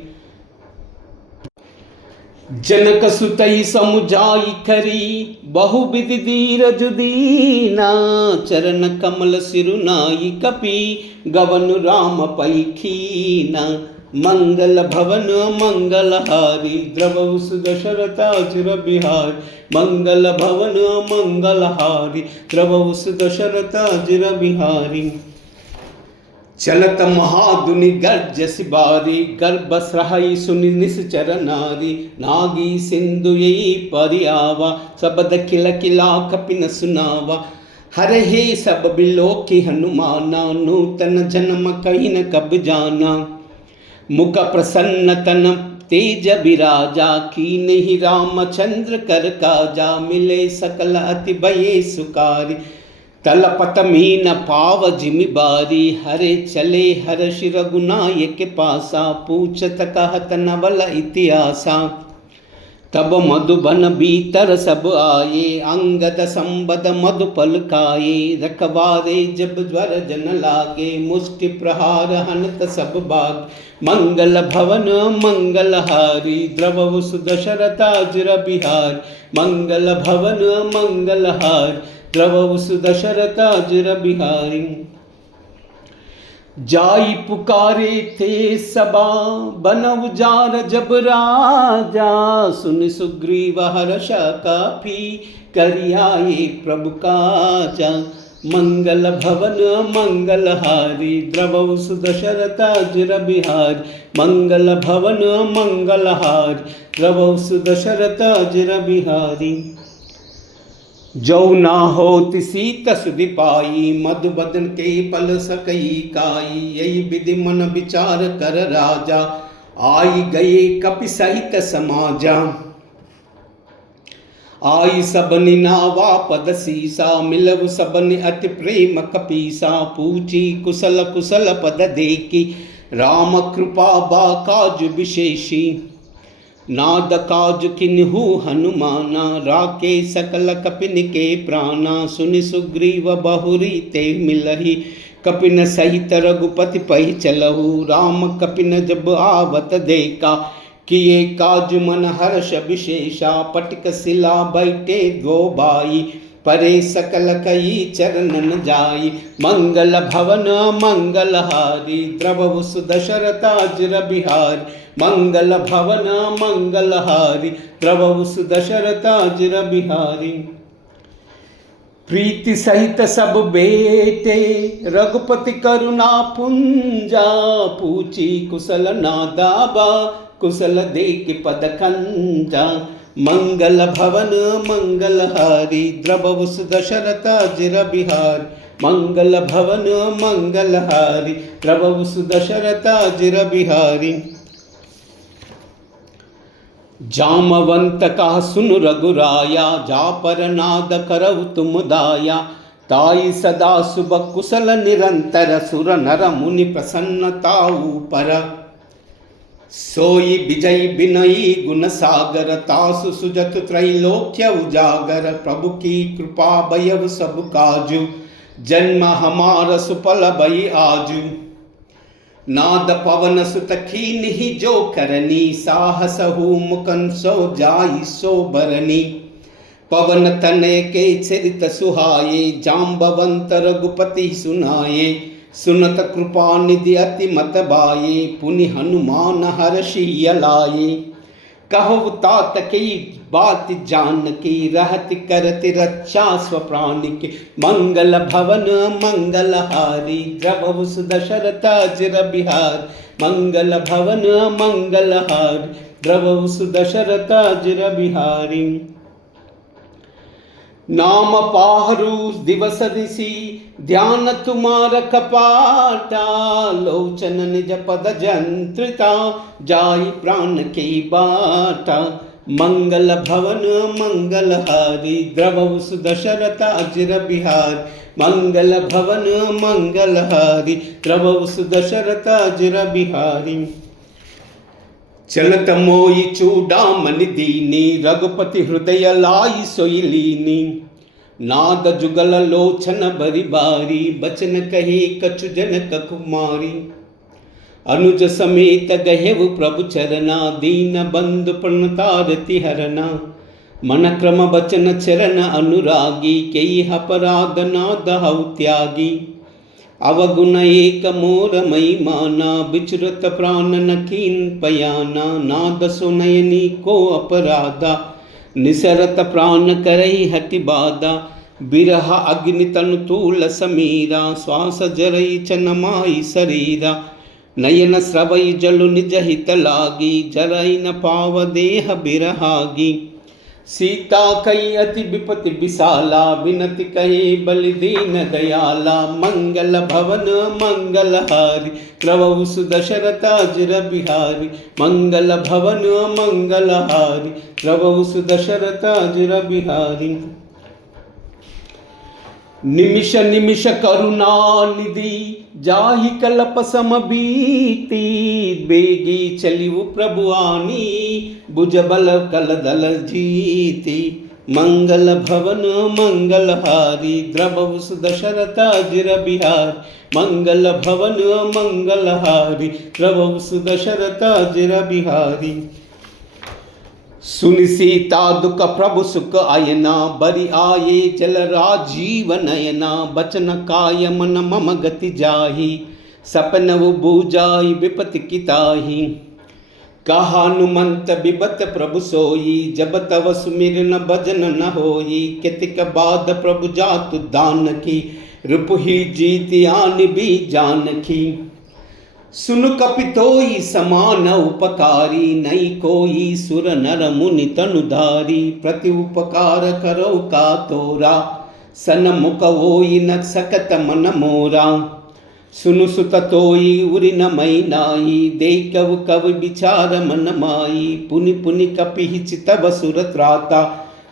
जनक सुतई समुझाई खरी, बहु विधि धीरज दीना। चरण कमल सिरुनाई कपि, गवन राम पई खीना। मंगल भवन मंगल हारी, द्रवहु सुदशरथ जिर बिहारी। मंगल भवन मंगल हारी, द्रवहु सुदशरथ जिर बिहारी। चलत महादुनि गर्जस बारी, गर्भस्रहई सुनि निश्चर नारी। नागी सिंधु यही परियावा, सबद खिल खिला कपिन सुनावा। हर हे सब बिलो की हनुमाना, नूतन जन्म कहीं न कब जाना। मुख प्रसन्न तन तेज बिराजा, की नहीं रामचंद्र कर काजा। मिले सकल अति भये सुकारी, तलपत मीन पाव जिमि बारी। हरे चले हर शिर गुनायक पासा, पूछत कहत नवल इतिहासा। तब मधुबन भीतर सब आए, अंगद संबद मधुपल खाए। रखवारे जब ज्वर जन लागे, मुष्टि प्रहार हनत सब बाग। मंगल भवन मंगल हारी, द्रवहु सुदशरथ जिर बिहारी। मंगल भवन मंगल हारी, द्रवहु सुदशरथ जिर बिहारी। जाई पुकारे थे सबा, बन उजार जब राजा। सुन सुग्रीव हर्ष काफी, करियाए प्रभु काजा। मंगल भवन मंगल हारी, द्रवहु सुदशरथ जिर बिहारी। मंगल भवन मंगल हारी, द्रवहु सुदशरथ जिर बिहारी। जो ना होति सीत सुधि पाई, मधुबदन के पल सकई काई। यही विधि मन विचार कर राजा, आई गए कपि सहित समाजा। आई सबनि नावा पद सीसा, मिलव सबनि अति प्रेम कपीसा। पूछी कुशल कुशल पद देखी, राम कृपा बा काज विशेषी। नाद काज किन्हु हनुमाना, राके सकल कपिन के प्राणा। सुनि सुग्रीव बहुरी ते मिलही, कपिन सहित रघुपति पहि चलहु। राम कपिन जब आवत देखा, किए काज मन हर्ष विशेषा। पटिक शिला बैठे दो बाई, परे सकल कई चरणन जाई। मंगल भवन मंगल हारी, द्रवहु सुदशरथ जिर बिहारी। मंगल भवन मंगल हारी, द्रवहु सुदशरथ जिर बिहारी। प्रीति सहित सब बेटे, रघुपति करुणा पुंजा। पूछी कुशल नादाबा, कुशल देख पद खंजा। मंगल भवन मंगल हारी, द्रवहु सुदशरथ जिर बिहारी। मंगल भवन मंगल हारी, द्रवहु सुदशरथ जिर बिहारी। जामवंत कहा सुनु रघुराया, जा पर नाद करहु तुम दाया। ताई सदा शुभ कुशल निरंतर, सुर नर मुनि प्रसन्नताऊ पर। सोई विजय बिनयी गुण सागर, तासु सुजत त्रैलोक्य उजागर। प्रभु की कृपा भयउ सब काजु, जन्म हमार सुफल भई आजु। नाद पवन सुत कीन्ही जो करनी, साहसहु मुकन सो जाई सो बरनी। पवन तनय के चरित सुहाये, जाम्बवंत रघुपति सुनाये। सुनत कृपा निधि अति मत बाये, पुनि हनुमान हर्षि लाये। कहो तात की बात जान की, रहत करत रक्षा स्वप्राण के। मंगल भवन मंगल हारी, द्रवहु सुदशरथ जिर बिहारी। मंगल भवन मंगल हारी, द्रवहु सुदशरथ जिर बिहारी। नाम पाहरू दिवस ऋषि, ध्यान तुम्हार कपाटा। लोचन निज पद जंत्रिता, जाई प्राण की बाटा। मंगल भवन मंगलहारी द्रवहु सुदशरथ अजिर बिहारी। मंगल भवन मंगलहारी द्रवहु सुदशरथ अजिर बिहारी। चलत मोई चूड़ामणि दीनी रघुपति हृदय लाई सोई लीनी। नाद जुगल लोचन बरि बारी बचन कही कछु जनक कुमारी। अनुज समेत गहेव प्रभु चरना दीन बंधु प्रणतारति हरना। मन क्रम बचन चरण अनुरागी कई अपराध नाद हौ त्यागी। अवगुण एक मोर मई माना विचरत प्राण न कीन पयाना। नाद सुनयनी को अपराधा निसरत प्राण करई हति बाधा। बिरह अग्नि तनु तूल समीरा श्वास जरई चनमाई शरीरा। नयन स्रवई जलु निज हित लागी जरई न पाव देह बिरहागी। सीता कई अति विपति विशाला विनति कही बलि दीन दयाला। मंगल भवन मंगलहारी द्रवहु सुदशरथ अजिर बिहारी। मंगल भवन मंगलहारी द्रवहु सुदशरथ अजिर बिहारी। निमिष निमिष करुणा निधि जाहि कल्प सम बीती। बेगी चलिउ प्रभु आनी भुज बल कल दल जीती। मंगल भवन मंगलहारी द्रवहु सुदशरथ अजिर बिहारी। मंगल भवन मंगलहारी द्रवहु सुदशरथ अजिर बिहारी। सुनि सीता दुख प्रभु सुख आयना बरि आये जल राजीव नयना। बचन काय मन मम गति जाहि सपनउ बूझाई विपति किताहि। कहानुमंत बिबत प्रभु सोई जब तव सुमिरन भजन न होई। कितिक बाद प्रभु जातु दान की रिपुहि जीति आन भी जानकी। सुन कपितोई समान उपकारी नहीं कोई सुर नर मुनि तनुधारी। प्रति उपकार करो का तोरा सन मुख वोई न सकत मन मोरा। सुनु सुत तोई उरि न मई नाई देखव कव विचार मन माई। पुनि पुनि कपि चितव सुर त्राता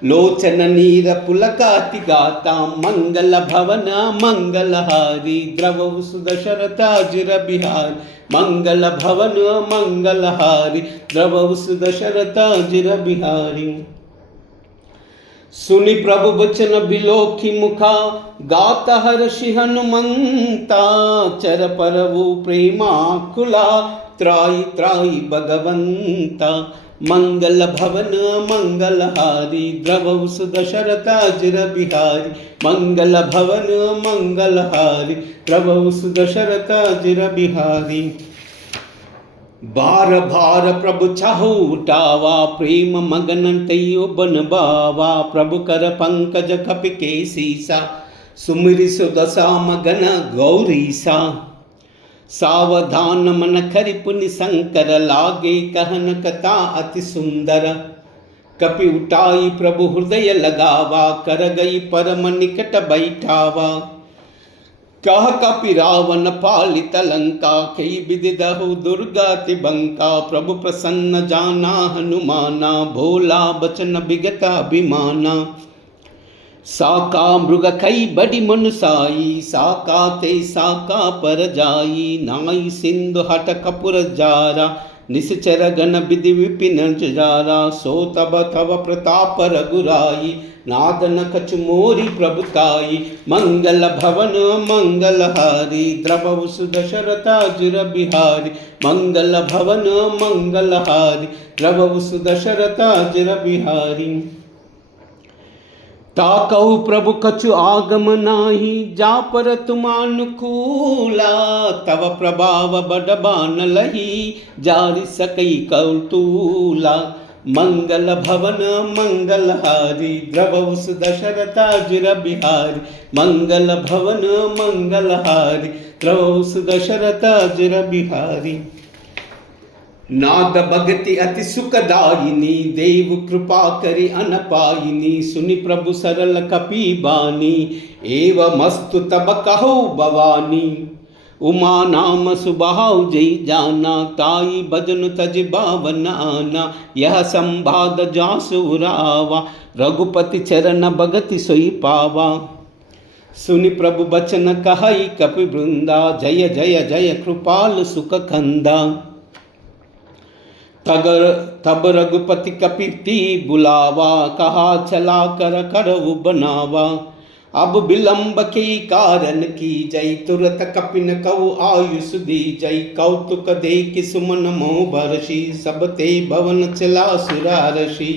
लोचन नीर पुलकाति गाता। मंगल भवन मंगलहारी द्रवहु सुदशरथ अजिर बिहारी। मंगल भवन मंगलहारी द्रवहु सुदशरथ अजिर बिहारी। सुनि प्रभु बचन बिलोखि मुखा गाता हर्षि हनुमंता। चर परवु प्रेमाकुला त्राई त्राई भगवंता। मंगल भवन मंगलहारी द्रवहु सुदशरथ अजिर बिहारी। मंगल भवन मंगलहारी द्रवहु सुदशरथ अजिर बिहारी। बार बार प्रभु चाहु उठावा प्रेम मगन तैयो बन बावा। प्रभु कर पंकज कपि के सीसा सुमिरि सुदशा मगन गौरीसा। सावधान मन खरि पुनि शंकर लागे कहन कथा अति सुंदर। कपि उठाई प्रभु हृदय लगावा कर गई परम निकट बैठावा। कह कपि रावण पालित लंका कई विधि दहु दुर्गति बंका। प्रभु प्रसन्न जाना हनुमाना भोला बचन विगत अभिमाना। साका मृग कई बड़ी मनुसाई साका ते साका पर जाई। नाई सिंधु हट कपुर जारा निश्चर गण विधि विपिन जारा। सो तब तव प्रताप रघुराई नाद न कछु मोरी प्रभुताई। मंगल भवन मंगलहारी द्रवहु सुदशरथ अजिर बिहारी। मंगल भवन मंगलहारी द्रवहु सुदशरथ अजिर बिहारी। ताकहु प्रभु कछु आगम नाही जा पर तुमानुकूला। तव प्रभाव बड़बान लही जारि सकई कौतूला। मंगल भवन मंगलहारी द्रवहु सुदशरथ अजिर बिहारी। मंगल भवन मंगलहारी द्रवहु सुदशरथ अजिर बिहारी। नाद भगति अति सुखदायिनी देव कृपा करि अनपायिनी। सुनि प्रभु सरल कपि बानी एवमस्तु तब कहो भवानी। उमा नाम सुबाहु जई जाना, ताई भजन तज बावन आना। यह संवाद जासु उरावा, रघुपति चरण भगति सोई पावा। सुनि प्रभु बचन कहई कपि वृंदा, जय जय जय कृपाल सुख कंदा। तब रघुपति कपिति बुलावा, कहा चला कर करऊ बनावा। अब विलंब के कारण की जय, तुरत कपिन कऊ आयुष दी जय। कौतुक देख सुमन मोह बरसी, सब ते भवन चला सुरारसी।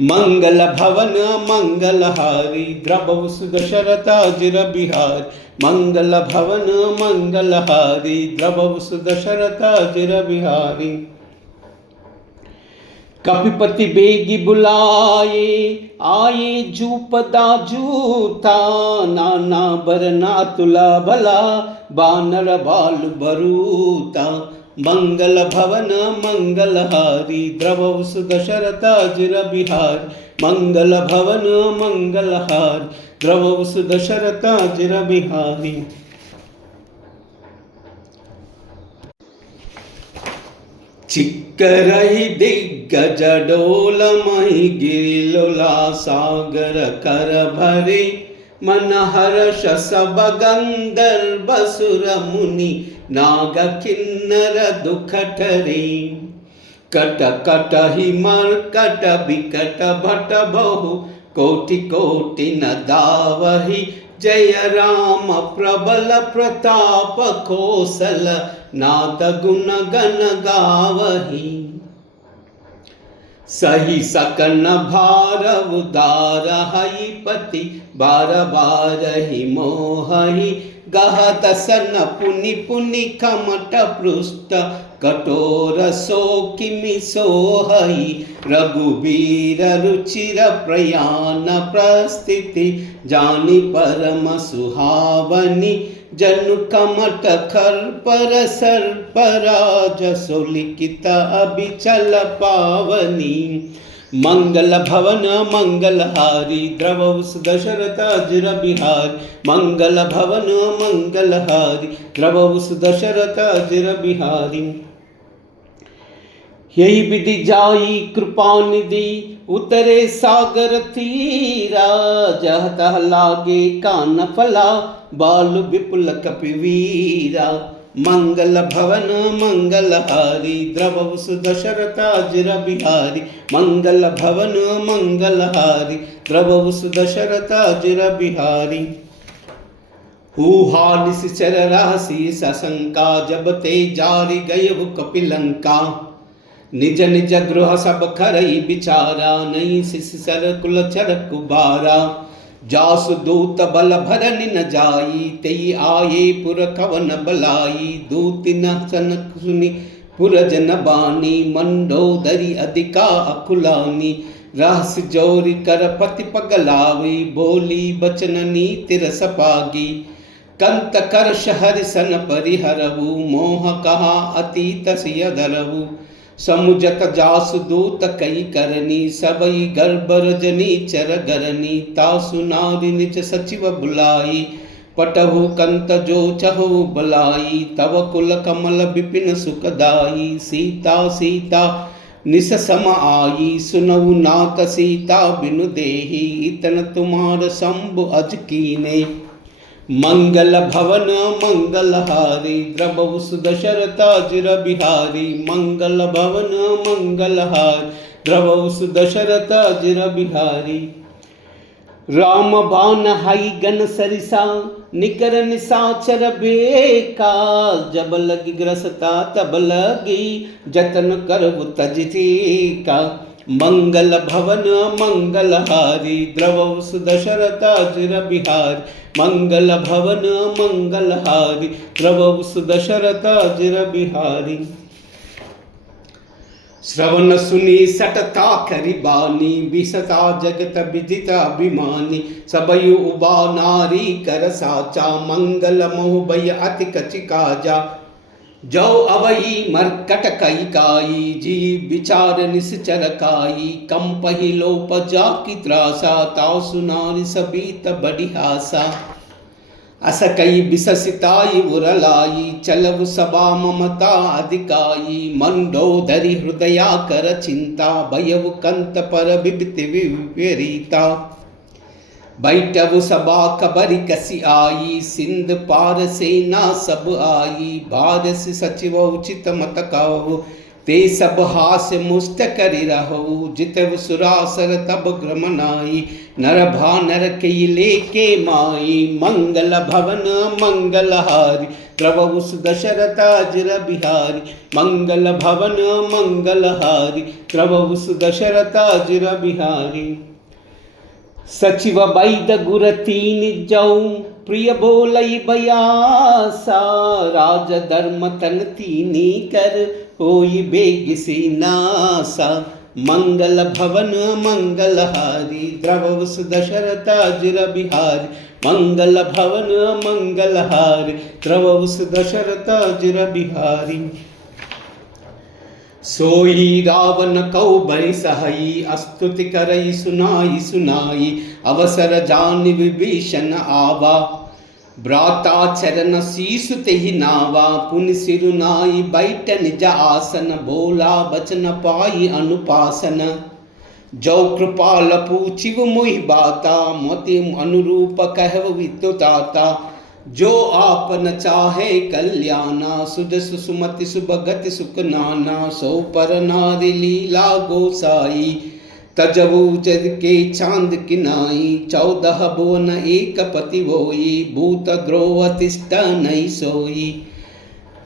मंगल भवन मंगल हारी, द्रवहु सुदशरथ अजिर बिहारी। मंगल भवन मंगल हारी, द्रवहु सुदशरथ अजिर बिहारी। कपिपति बेगी बुलाए, आए जूपदा जूता। नाना बरना तुला भला, बानर बाल बरूता। मंगल भवन मंगल हारी, द्रवहु सुदशरथ अजिर बिहारी। मंगल भवन मंगल हारी, द्रवहु सुदशरथ अजिर बिहारी। चिक्करहि दिग्गज डोलमहि गिरिलोला सागर कर भरे। मन हर्ष सब गंधर्व सुर मुनि, नाग किन्नर दुख ठरे। कट कट ही मर्कट बिकट भट बहु, कोटि कोटि न दावहि। जय राम प्रबल प्रताप कौशल, नाद गुण गण गावहि। सही सकन भार उदार हई पति, बार बार ही मोहहि। गहत सन पुनि पुनि खमट पृष्ठ, कठोर सो किमि सोहहि। रघुबीर रुचिर प्रयाण प्रस्थिति, जानि परम सुहावनी। जनु कमट खर पर सर्पराज, सो लिखित अबिचल पावनी। मंगल भवन मंगल हारी, द्रवहु सुदशरथ अजिर बिहारी। मंगल भवन मंगल हारी, द्रवहु सुदशरथ अजिर बिहारी। यही विधि जाई कृपा निधि, उतरे सागर तीरा। जह तह लागे कान फला, बाल विपुल कपिवीरा। मंगल भवन मंगल हारी, द्रवहु सुदशरथ अजिर बिहारी। मंगल भवन मंगल हारी, द्रवहु सुदशरथ अजिर बिहारी। हुहा निश्चर रहसी सशंका, जब ते जारी गए कपिलंका। निज निज गृह सब खरई बिचारा, नहीं शिशर कुल चर कुबारा। जासु दूत बल भरनि न जाई, तेई आये पुर कवन बलाई। दूति न सनक सुनि पुरजन बानी, मंडोदरी अधिका अकुलानी। रहस्य जोरी कर पति पगलावी, बोली बचन नीति रस पागी। कंत कर शहर सन परिहरऊ, मोह कहा अतीत सिय धरऊ। समुझत जासु दूत कई करनी, सबई गर्भ रजनी चर गरनी। तासु नारी निज सचिव बुलाई, पटहु कंत जो चहु बलाई। तव कुल कमल विपिन सुखदाई, सीता सीता निस सम आई। सुनऊ नाथ सीता बिनु देहि, इतन तुम्हार शंभु अज कीने। मंगल भवन मंगल हारी, द्रवहु सुदशरथ अजिर बिहारी। मंगल भवन मंगल हारी, द्रवहु सुदशरथ अजिर बिहारी। राम बाण हई गन सरिसा, निकर निसाचर बेका। जब लगी ग्रसता तब लगी, जतन करहु तजति का। मंगल भवन मंगल हारी, द्रवहु सुदशरथ अजिर बिहारी। मंगल भवन मंगल हारी, द्रवहु सुदशरथ अजिर बिहारी। श्रवण सुनी सटता करि बानी, बिसता जगत विदित अभिमानी। सबयु उबा नारी कर साचा, मंगल मोह भय अति कचि काजा। जो अवई मरकट कई काई, जी विचार निश्चर काई। कंपहि लोप जाकी त्रासा, तासु नारी सबीत बड़ी आसा। असकई बिससिताई उरलाई चलव सबा ममता अधिकाई मंडोदरी हृदया कर चिंता भयव कंत पर बिबित विपरीता बैठव सबा कबरी कसी आई सिंध पार सेना सब आई भारस सचिव उचित मत कहो ते सब हास मुस्त करि रहो जितव सुरासर तब ग्रमनाई नर भानर के लेके माई मंगल भवन मंगलहारी प्रभु दशरथ अजर बिहारी मंगल भवन मंगलहारी प्रभु दशरथ अजर बिहारी सचिव बैद गुर तीन जाऊ प्रिय बोलई बयासा राज धर्म तन तीनी कर होई बेगिसी नासा मंगल भवन मंगलहारी द्रव दशरथ अजर बिहारी मंगल भवन मंगलहारी द्रव दशरथ अजर बिहारी सोई रावण कौ भय सहई अस्तुति करई सुनाई सुनाई अवसर जान विभीषण आवा भ्राता चरण शीस तेहि नावा पुनि सिरुनाई बैठ निज आसन बोला बचन पाई अनुपासन जो कृपाल पूछिव मोहि बाता मोति अनुरूप कहव वितुताता जो आपन चाहे कल्याणा सुजस सुमति सुभगति सुख नाना सो पर नारी लीला गोसाई तजवु जद के चांद किनाई 14 भुवन एक पति होई भूत द्रोह तिष्ठ नहीं सोई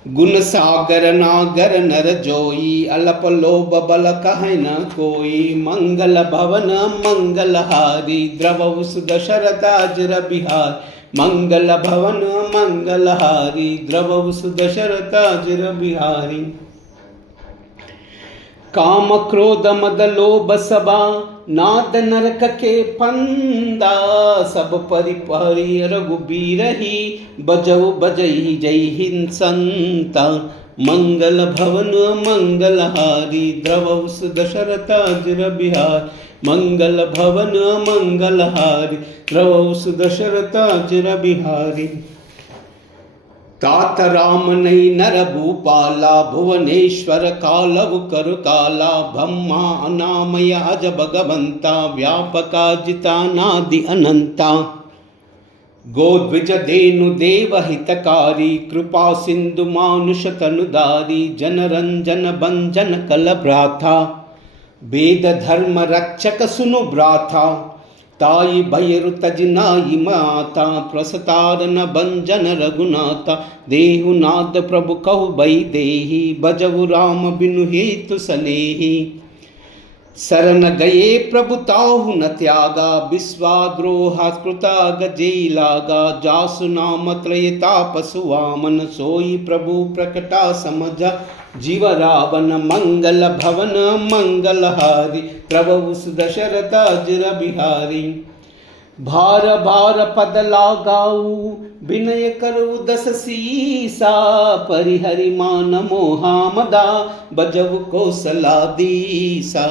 गुण सागर नागर नर जोई अलप लोभ बल कह न कोई मंगल भवन मंगलहारी द्रव दशरथ अजर बिहार मंगल भवन मंगलहारी द्रव दशरथ अजर बिहारी काम क्रोध मद लोभ सबा नाद नरक के फंदा सब परिपरि रघुबीर ही बजऊ बजई जय हिंद संता मंगल भवन मंगलहारी द्रव दशरथ अजर बिहार मंगल भवन मंगलहारी द्रव दशरथ अजर बिहारी तात राम नहीं नर भूपाला भुवनेश्वर कालव कर काला ब्रह्मा अनामय अज भगवंता व्यापका जितानादि अनंता गोद्विज देनु देव हितकारी कृपा सिंधु मानुष तनुदारी जन रंजन भंजन कल भ्राता वेद धर्म रक्षक सुनु भ्राता ताई भैरु तजनाई माता प्रसतार न भंजन रघुनाथा देहु नाद प्रभु कहु भई देहि बजहु राम बिनु हेतु सनेहि शरण गए प्रभु ताहु न त्यागा विश्वाद्रोहा कृता गजे लागा जासु नाम त्रयता पशु वामन सोई प्रभु प्रकटा समझा जीव रावण मंगल भवन मंगलहारी प्रभु दशरथ अजर बिहारी भार भार पद लागाऊ विनय करु दस सीसा परिहरि मान मोहामदा बजव कौशलादीसा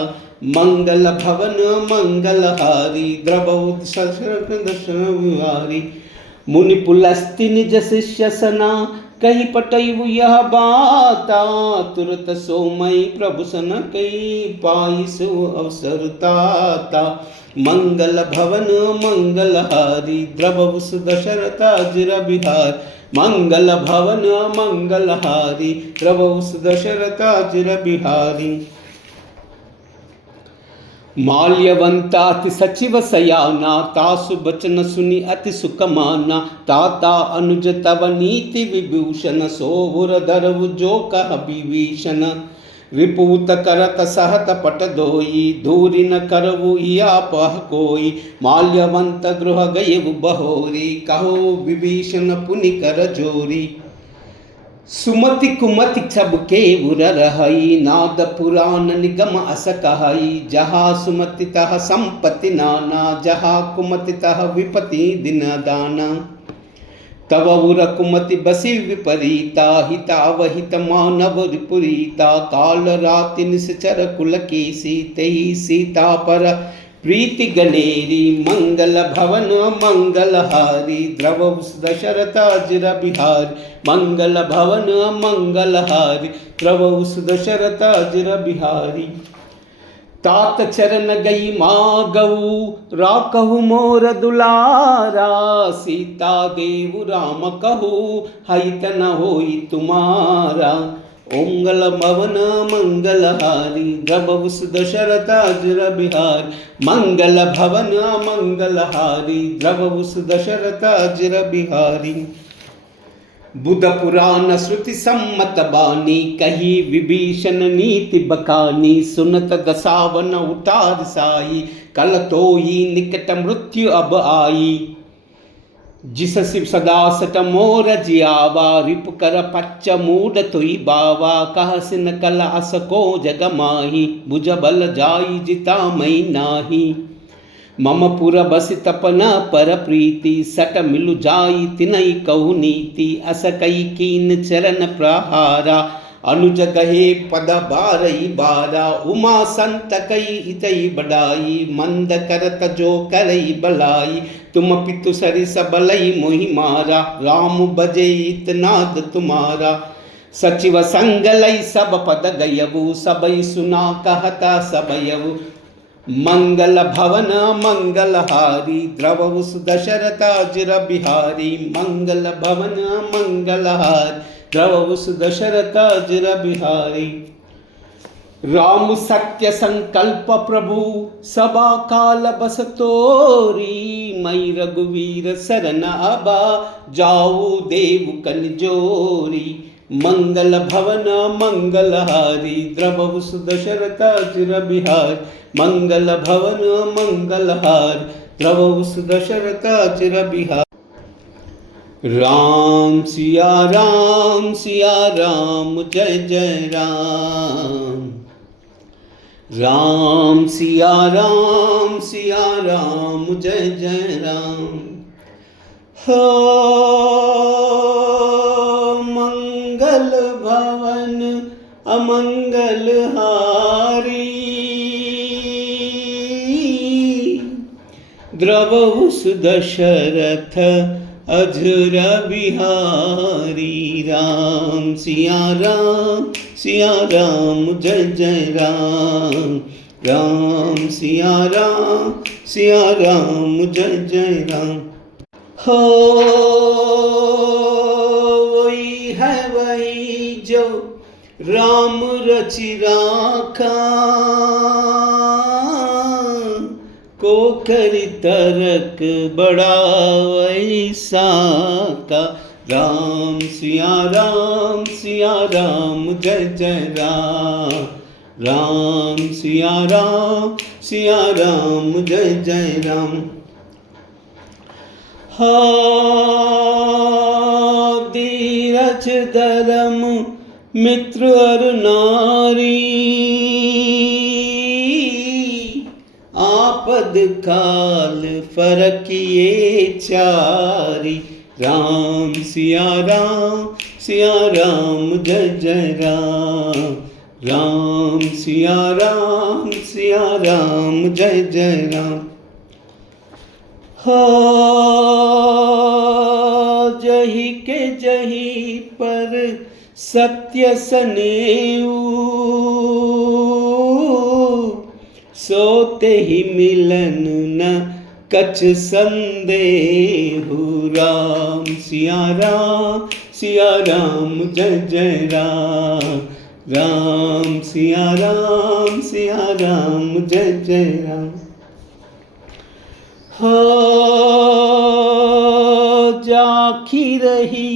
मंगल भवन मंगलहारी द्रवौ दशरथ बिहारी मुनि पुलस्ति निज शिष्य सना कही पटैवु यह बाता तुरत सोमय प्रभु सन कही पाई सो अवसर ताता मंगल भवन मंगलहारी द्रवौ दशरथ अजर बिहार मंगल भवन मंगलहारी द्रवौ दशरथ अजर बिहारी माल्यवंता अति सचिव सयाना तासु बचन सुनि अति सुकमाना ताता अनुज तव नीति विभूषण सोहुर धरव जो कह विभीषण रिपूत करत सहत पट दोई धूरि न करवु या पह कोई माल्यवंत गृह गयु बहोरी कहो विभीषण पुनि कर जोरी सुमति कुमति सब के उर रहई नाद पुराण निगम अस कहई जहाँ सुमति तह संपत्ति नाना जहाँ कुमति तह विपति दिन दाना तव उर कुमति बसी विपरीता हितावहित मानव रिपुरीता काल राति निश्चर कुल केसी तही सीता पर प्रीति गणेरी मंगल भवन मंगलहारी द्रव दशरथाजिर बिहारी मंगल भवन मंगलहारी द्रव दशरथाजिर बिहारी। तात चरण गई माँ गऊ राकहु मोर दुलारा सीता देव राम कहू हित न होई तुम्हारा। ओंगल भवन मंगलहारी द्रव दशरथाजिर बिहारी मंगल भवन मंगलहारी द्रव दशरथाजिर बिहारी। बुध पुराण श्रुति सम्मत बानी कही विभीषण नीति बकानी सुनत दसावन उठार साई कल तोई निकट मृत्यु अब आई। जिस शिव सदा सट मोर जियावा रिप कर पच्च मूड तुई बावा कह सिन कल अस को जग माही भुज बल जाई जिता मई नाही। मम पुर बसि तपन पर प्रीति सट मिलु जाई तिनई कहु नीति अस कई कीन चरण प्रहारा अनुज गहे पद बारई बारा उमा संत कई इतई बड़ाई मंद करत जो करई बलाई तुम पितु सरि सबलई मोहि मारा राम बजे इतनाद तुम्हारा। सचिव संगलई सब पद गयबु सबई सुना कहता सबयबु मंगल भवन मंगलहारी द्रव दशरथाजिर बिहारी मंगल भवन मंगलहारी द्रव दशरथाजिर बिहारी। राम सत्य संकल्प प्रभु सबा काल बस तोरी मई रघुवीर सरन अबा जाऊ देव कन जोरी मंगल भवन मंगलहारी द्रव दशरथाजिर बिहारी मंगल भवन मंगलहारी द्रव दशरथाजिर बिहारी। राम सिया राम जय जय राम राम सिया राम जय जय राम। हो मंगल भवन अमंगल हारी द्रवहुस दशरथ अजर बिहारी। राम सिया राम जय जय राम राम सिया राम जय जय राम। हो वही है वही जो राम रचि राखा को करि तरक बड़ा वैसा का। राम सिया राम जय जय राम राम सिया राम जय जय राम। हा धीरज धर्म मित्र अर नारी आपद काल फरकिए चारी। राम सिया राम जय जय राम राम सिया राम जय जय राम। हो जही के जही पर सत्य सनेऊ सोते ही मिलन न कछ संदेहु। राम सिया राम जय जय राम राम सिया राम जय जय राम। हो जाखी रही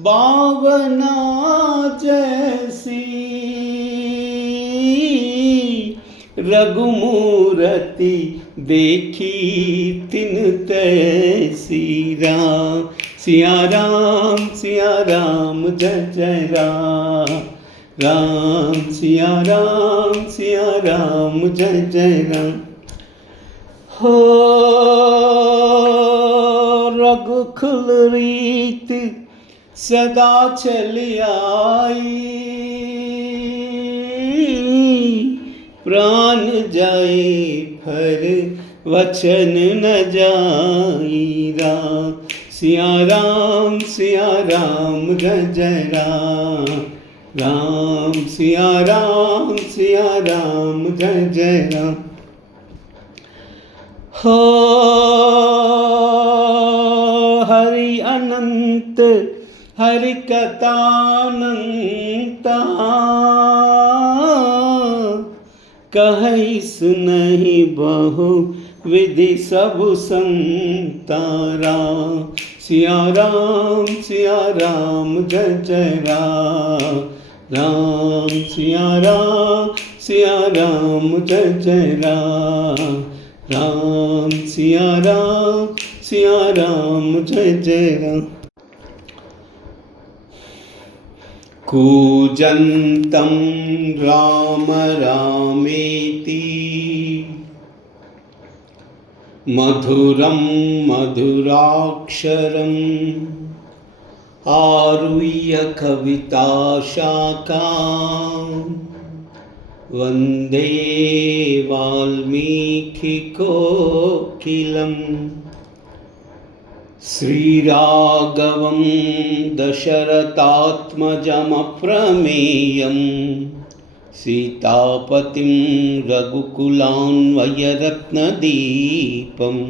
बावना जैसी रघुमूरति देखी तिन तैसी। राम सिया राम जय जय राम राम सिया राम जय जय राम। हो रघुकुल रीत सदा चली आई प्राण जाए फिर वचन न जाई। राम सिया राम जय जय राम। राम सिया राम जय जय राम। हो हरि अनंत हरि कथानंता, कहि सुनहि बहु विधि सब संता। राम सिया राम जय जय राम। राम सिया राम जय जय राम। राम सिया राम जय जय राम। कूजन्तं राम रामेति मधुरं मधुराक्षरम् आरुह्य कविताशाखां वन्दे वाल्मीकिकोकिलं। श्रीराघवं दशरथात्मजमप्रमेयं सीतापतिं रघुकुलान्वयरत्नदीपम्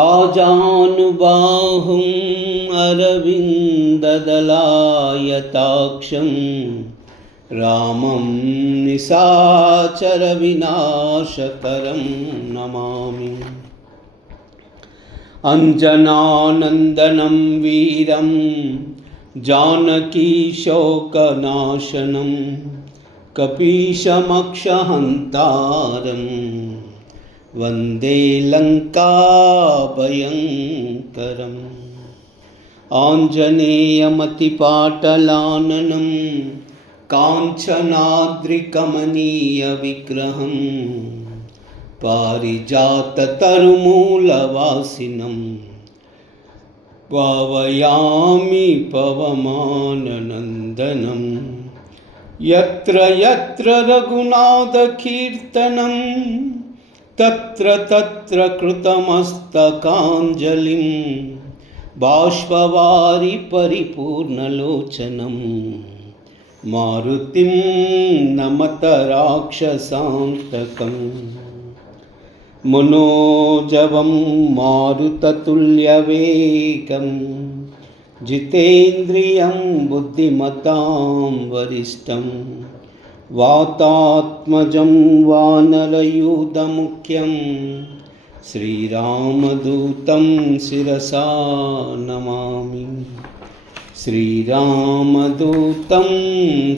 आजानुबाहुं अरविन्ददलायताक्षं रामं निशाचरविनाशकरं नमामि। अंजनानंदनं वीरं जानकीशोकनाशनं कपीशमक्षहन्तारं वन्दे लङ्काभयङ्करम्। आञ्जनेयमतिपाटलाननं काञ्चनाद्रिकमनीयविग्रहं पारिजाततरुमूलवासिनं भावयामि पवमाननन्दनं। यत्र यत्र रघुनाथकीर्तनं तत्र तत्र कृतमस्तकाञ्जलिं बाष्पवारि परिपूर्णलोचनं मारुतिं नमत राक्षसान्तकम्। मनोजवं मारुततुल्यवेगं जितेन्द्रियं बुद्धिमतां वरिष्ठं वातात्मजं वानरयूथमुख्यं श्रीरामदूतं शिरसा नमामि। श्रीरामदूतं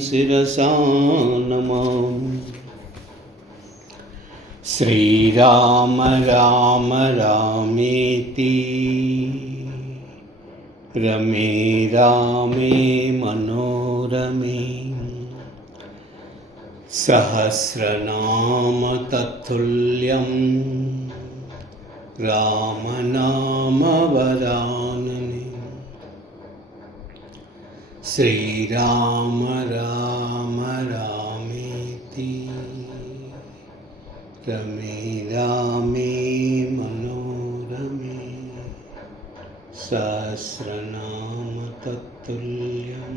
शिरसा नमामि। श्रीराम राम रामेति रमे रामे मनोरमे सहस्रनाम तत्तुल्यं रामनाम वरानने। श्रीराम राम रामेति रमे रामे मनोरमे सहस्रनाम तत्तुल्यं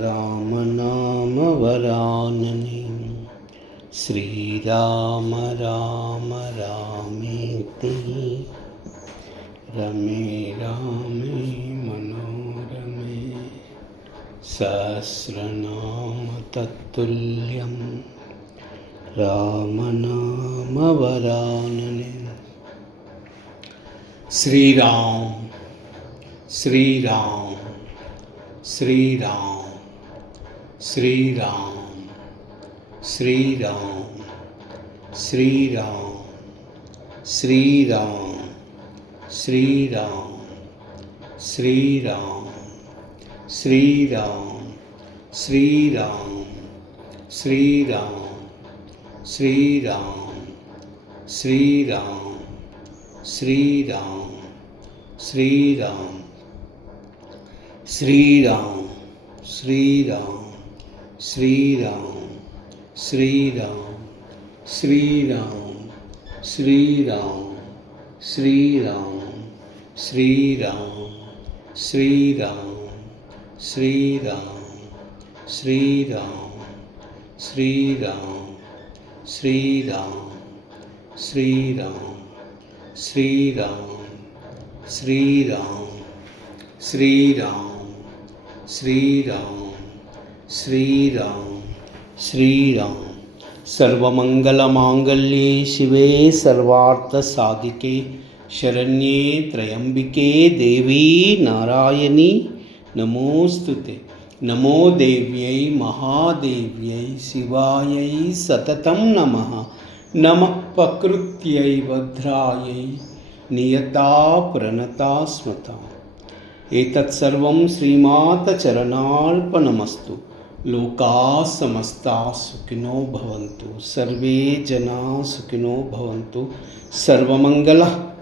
रामनाम वरानने। श्रीराम राम रामेति रमे रामे मनोरमे सहस्रनाम तत्तुल्यं रामनाम वरानने। श्री राम श्री राम श्री राम श्री राम श्री राम श्री राम श्री राम श्री राम श्री राम श्री राम श्री राम श्री राम श्री राम श्री राम श्री राम श्री राम श्री राम श्री राम श्री राम श्रीराम श्रीराम श्रीराम श्रीराम श्रीराम श्रीराम श्रीराम श्रीराम श्रीराम श्रीराम श्रीराम श्रीराम श्रीराम श्रीराम श्रीराम श्रीराम श्रीराम सर्वमंगलमांगल्ये शिवे सर्वार्थसाधिके शरण्ये त्र्यंबिके देवी नारायणी नमोस्तुते। नमो देव्यै महादेव्यै शिवायै सततं नमः। नमः प्रकृत्यै भद्रायै नियता प्रणता स्मता। एतत्सर्वं श्रीमातचरणार्पणमस्तु। लोकाः समस्ताः सुखिनो भवन्तु, सर्वे जनाः सुखिनो भवन्तु, सर्वमङ्गलः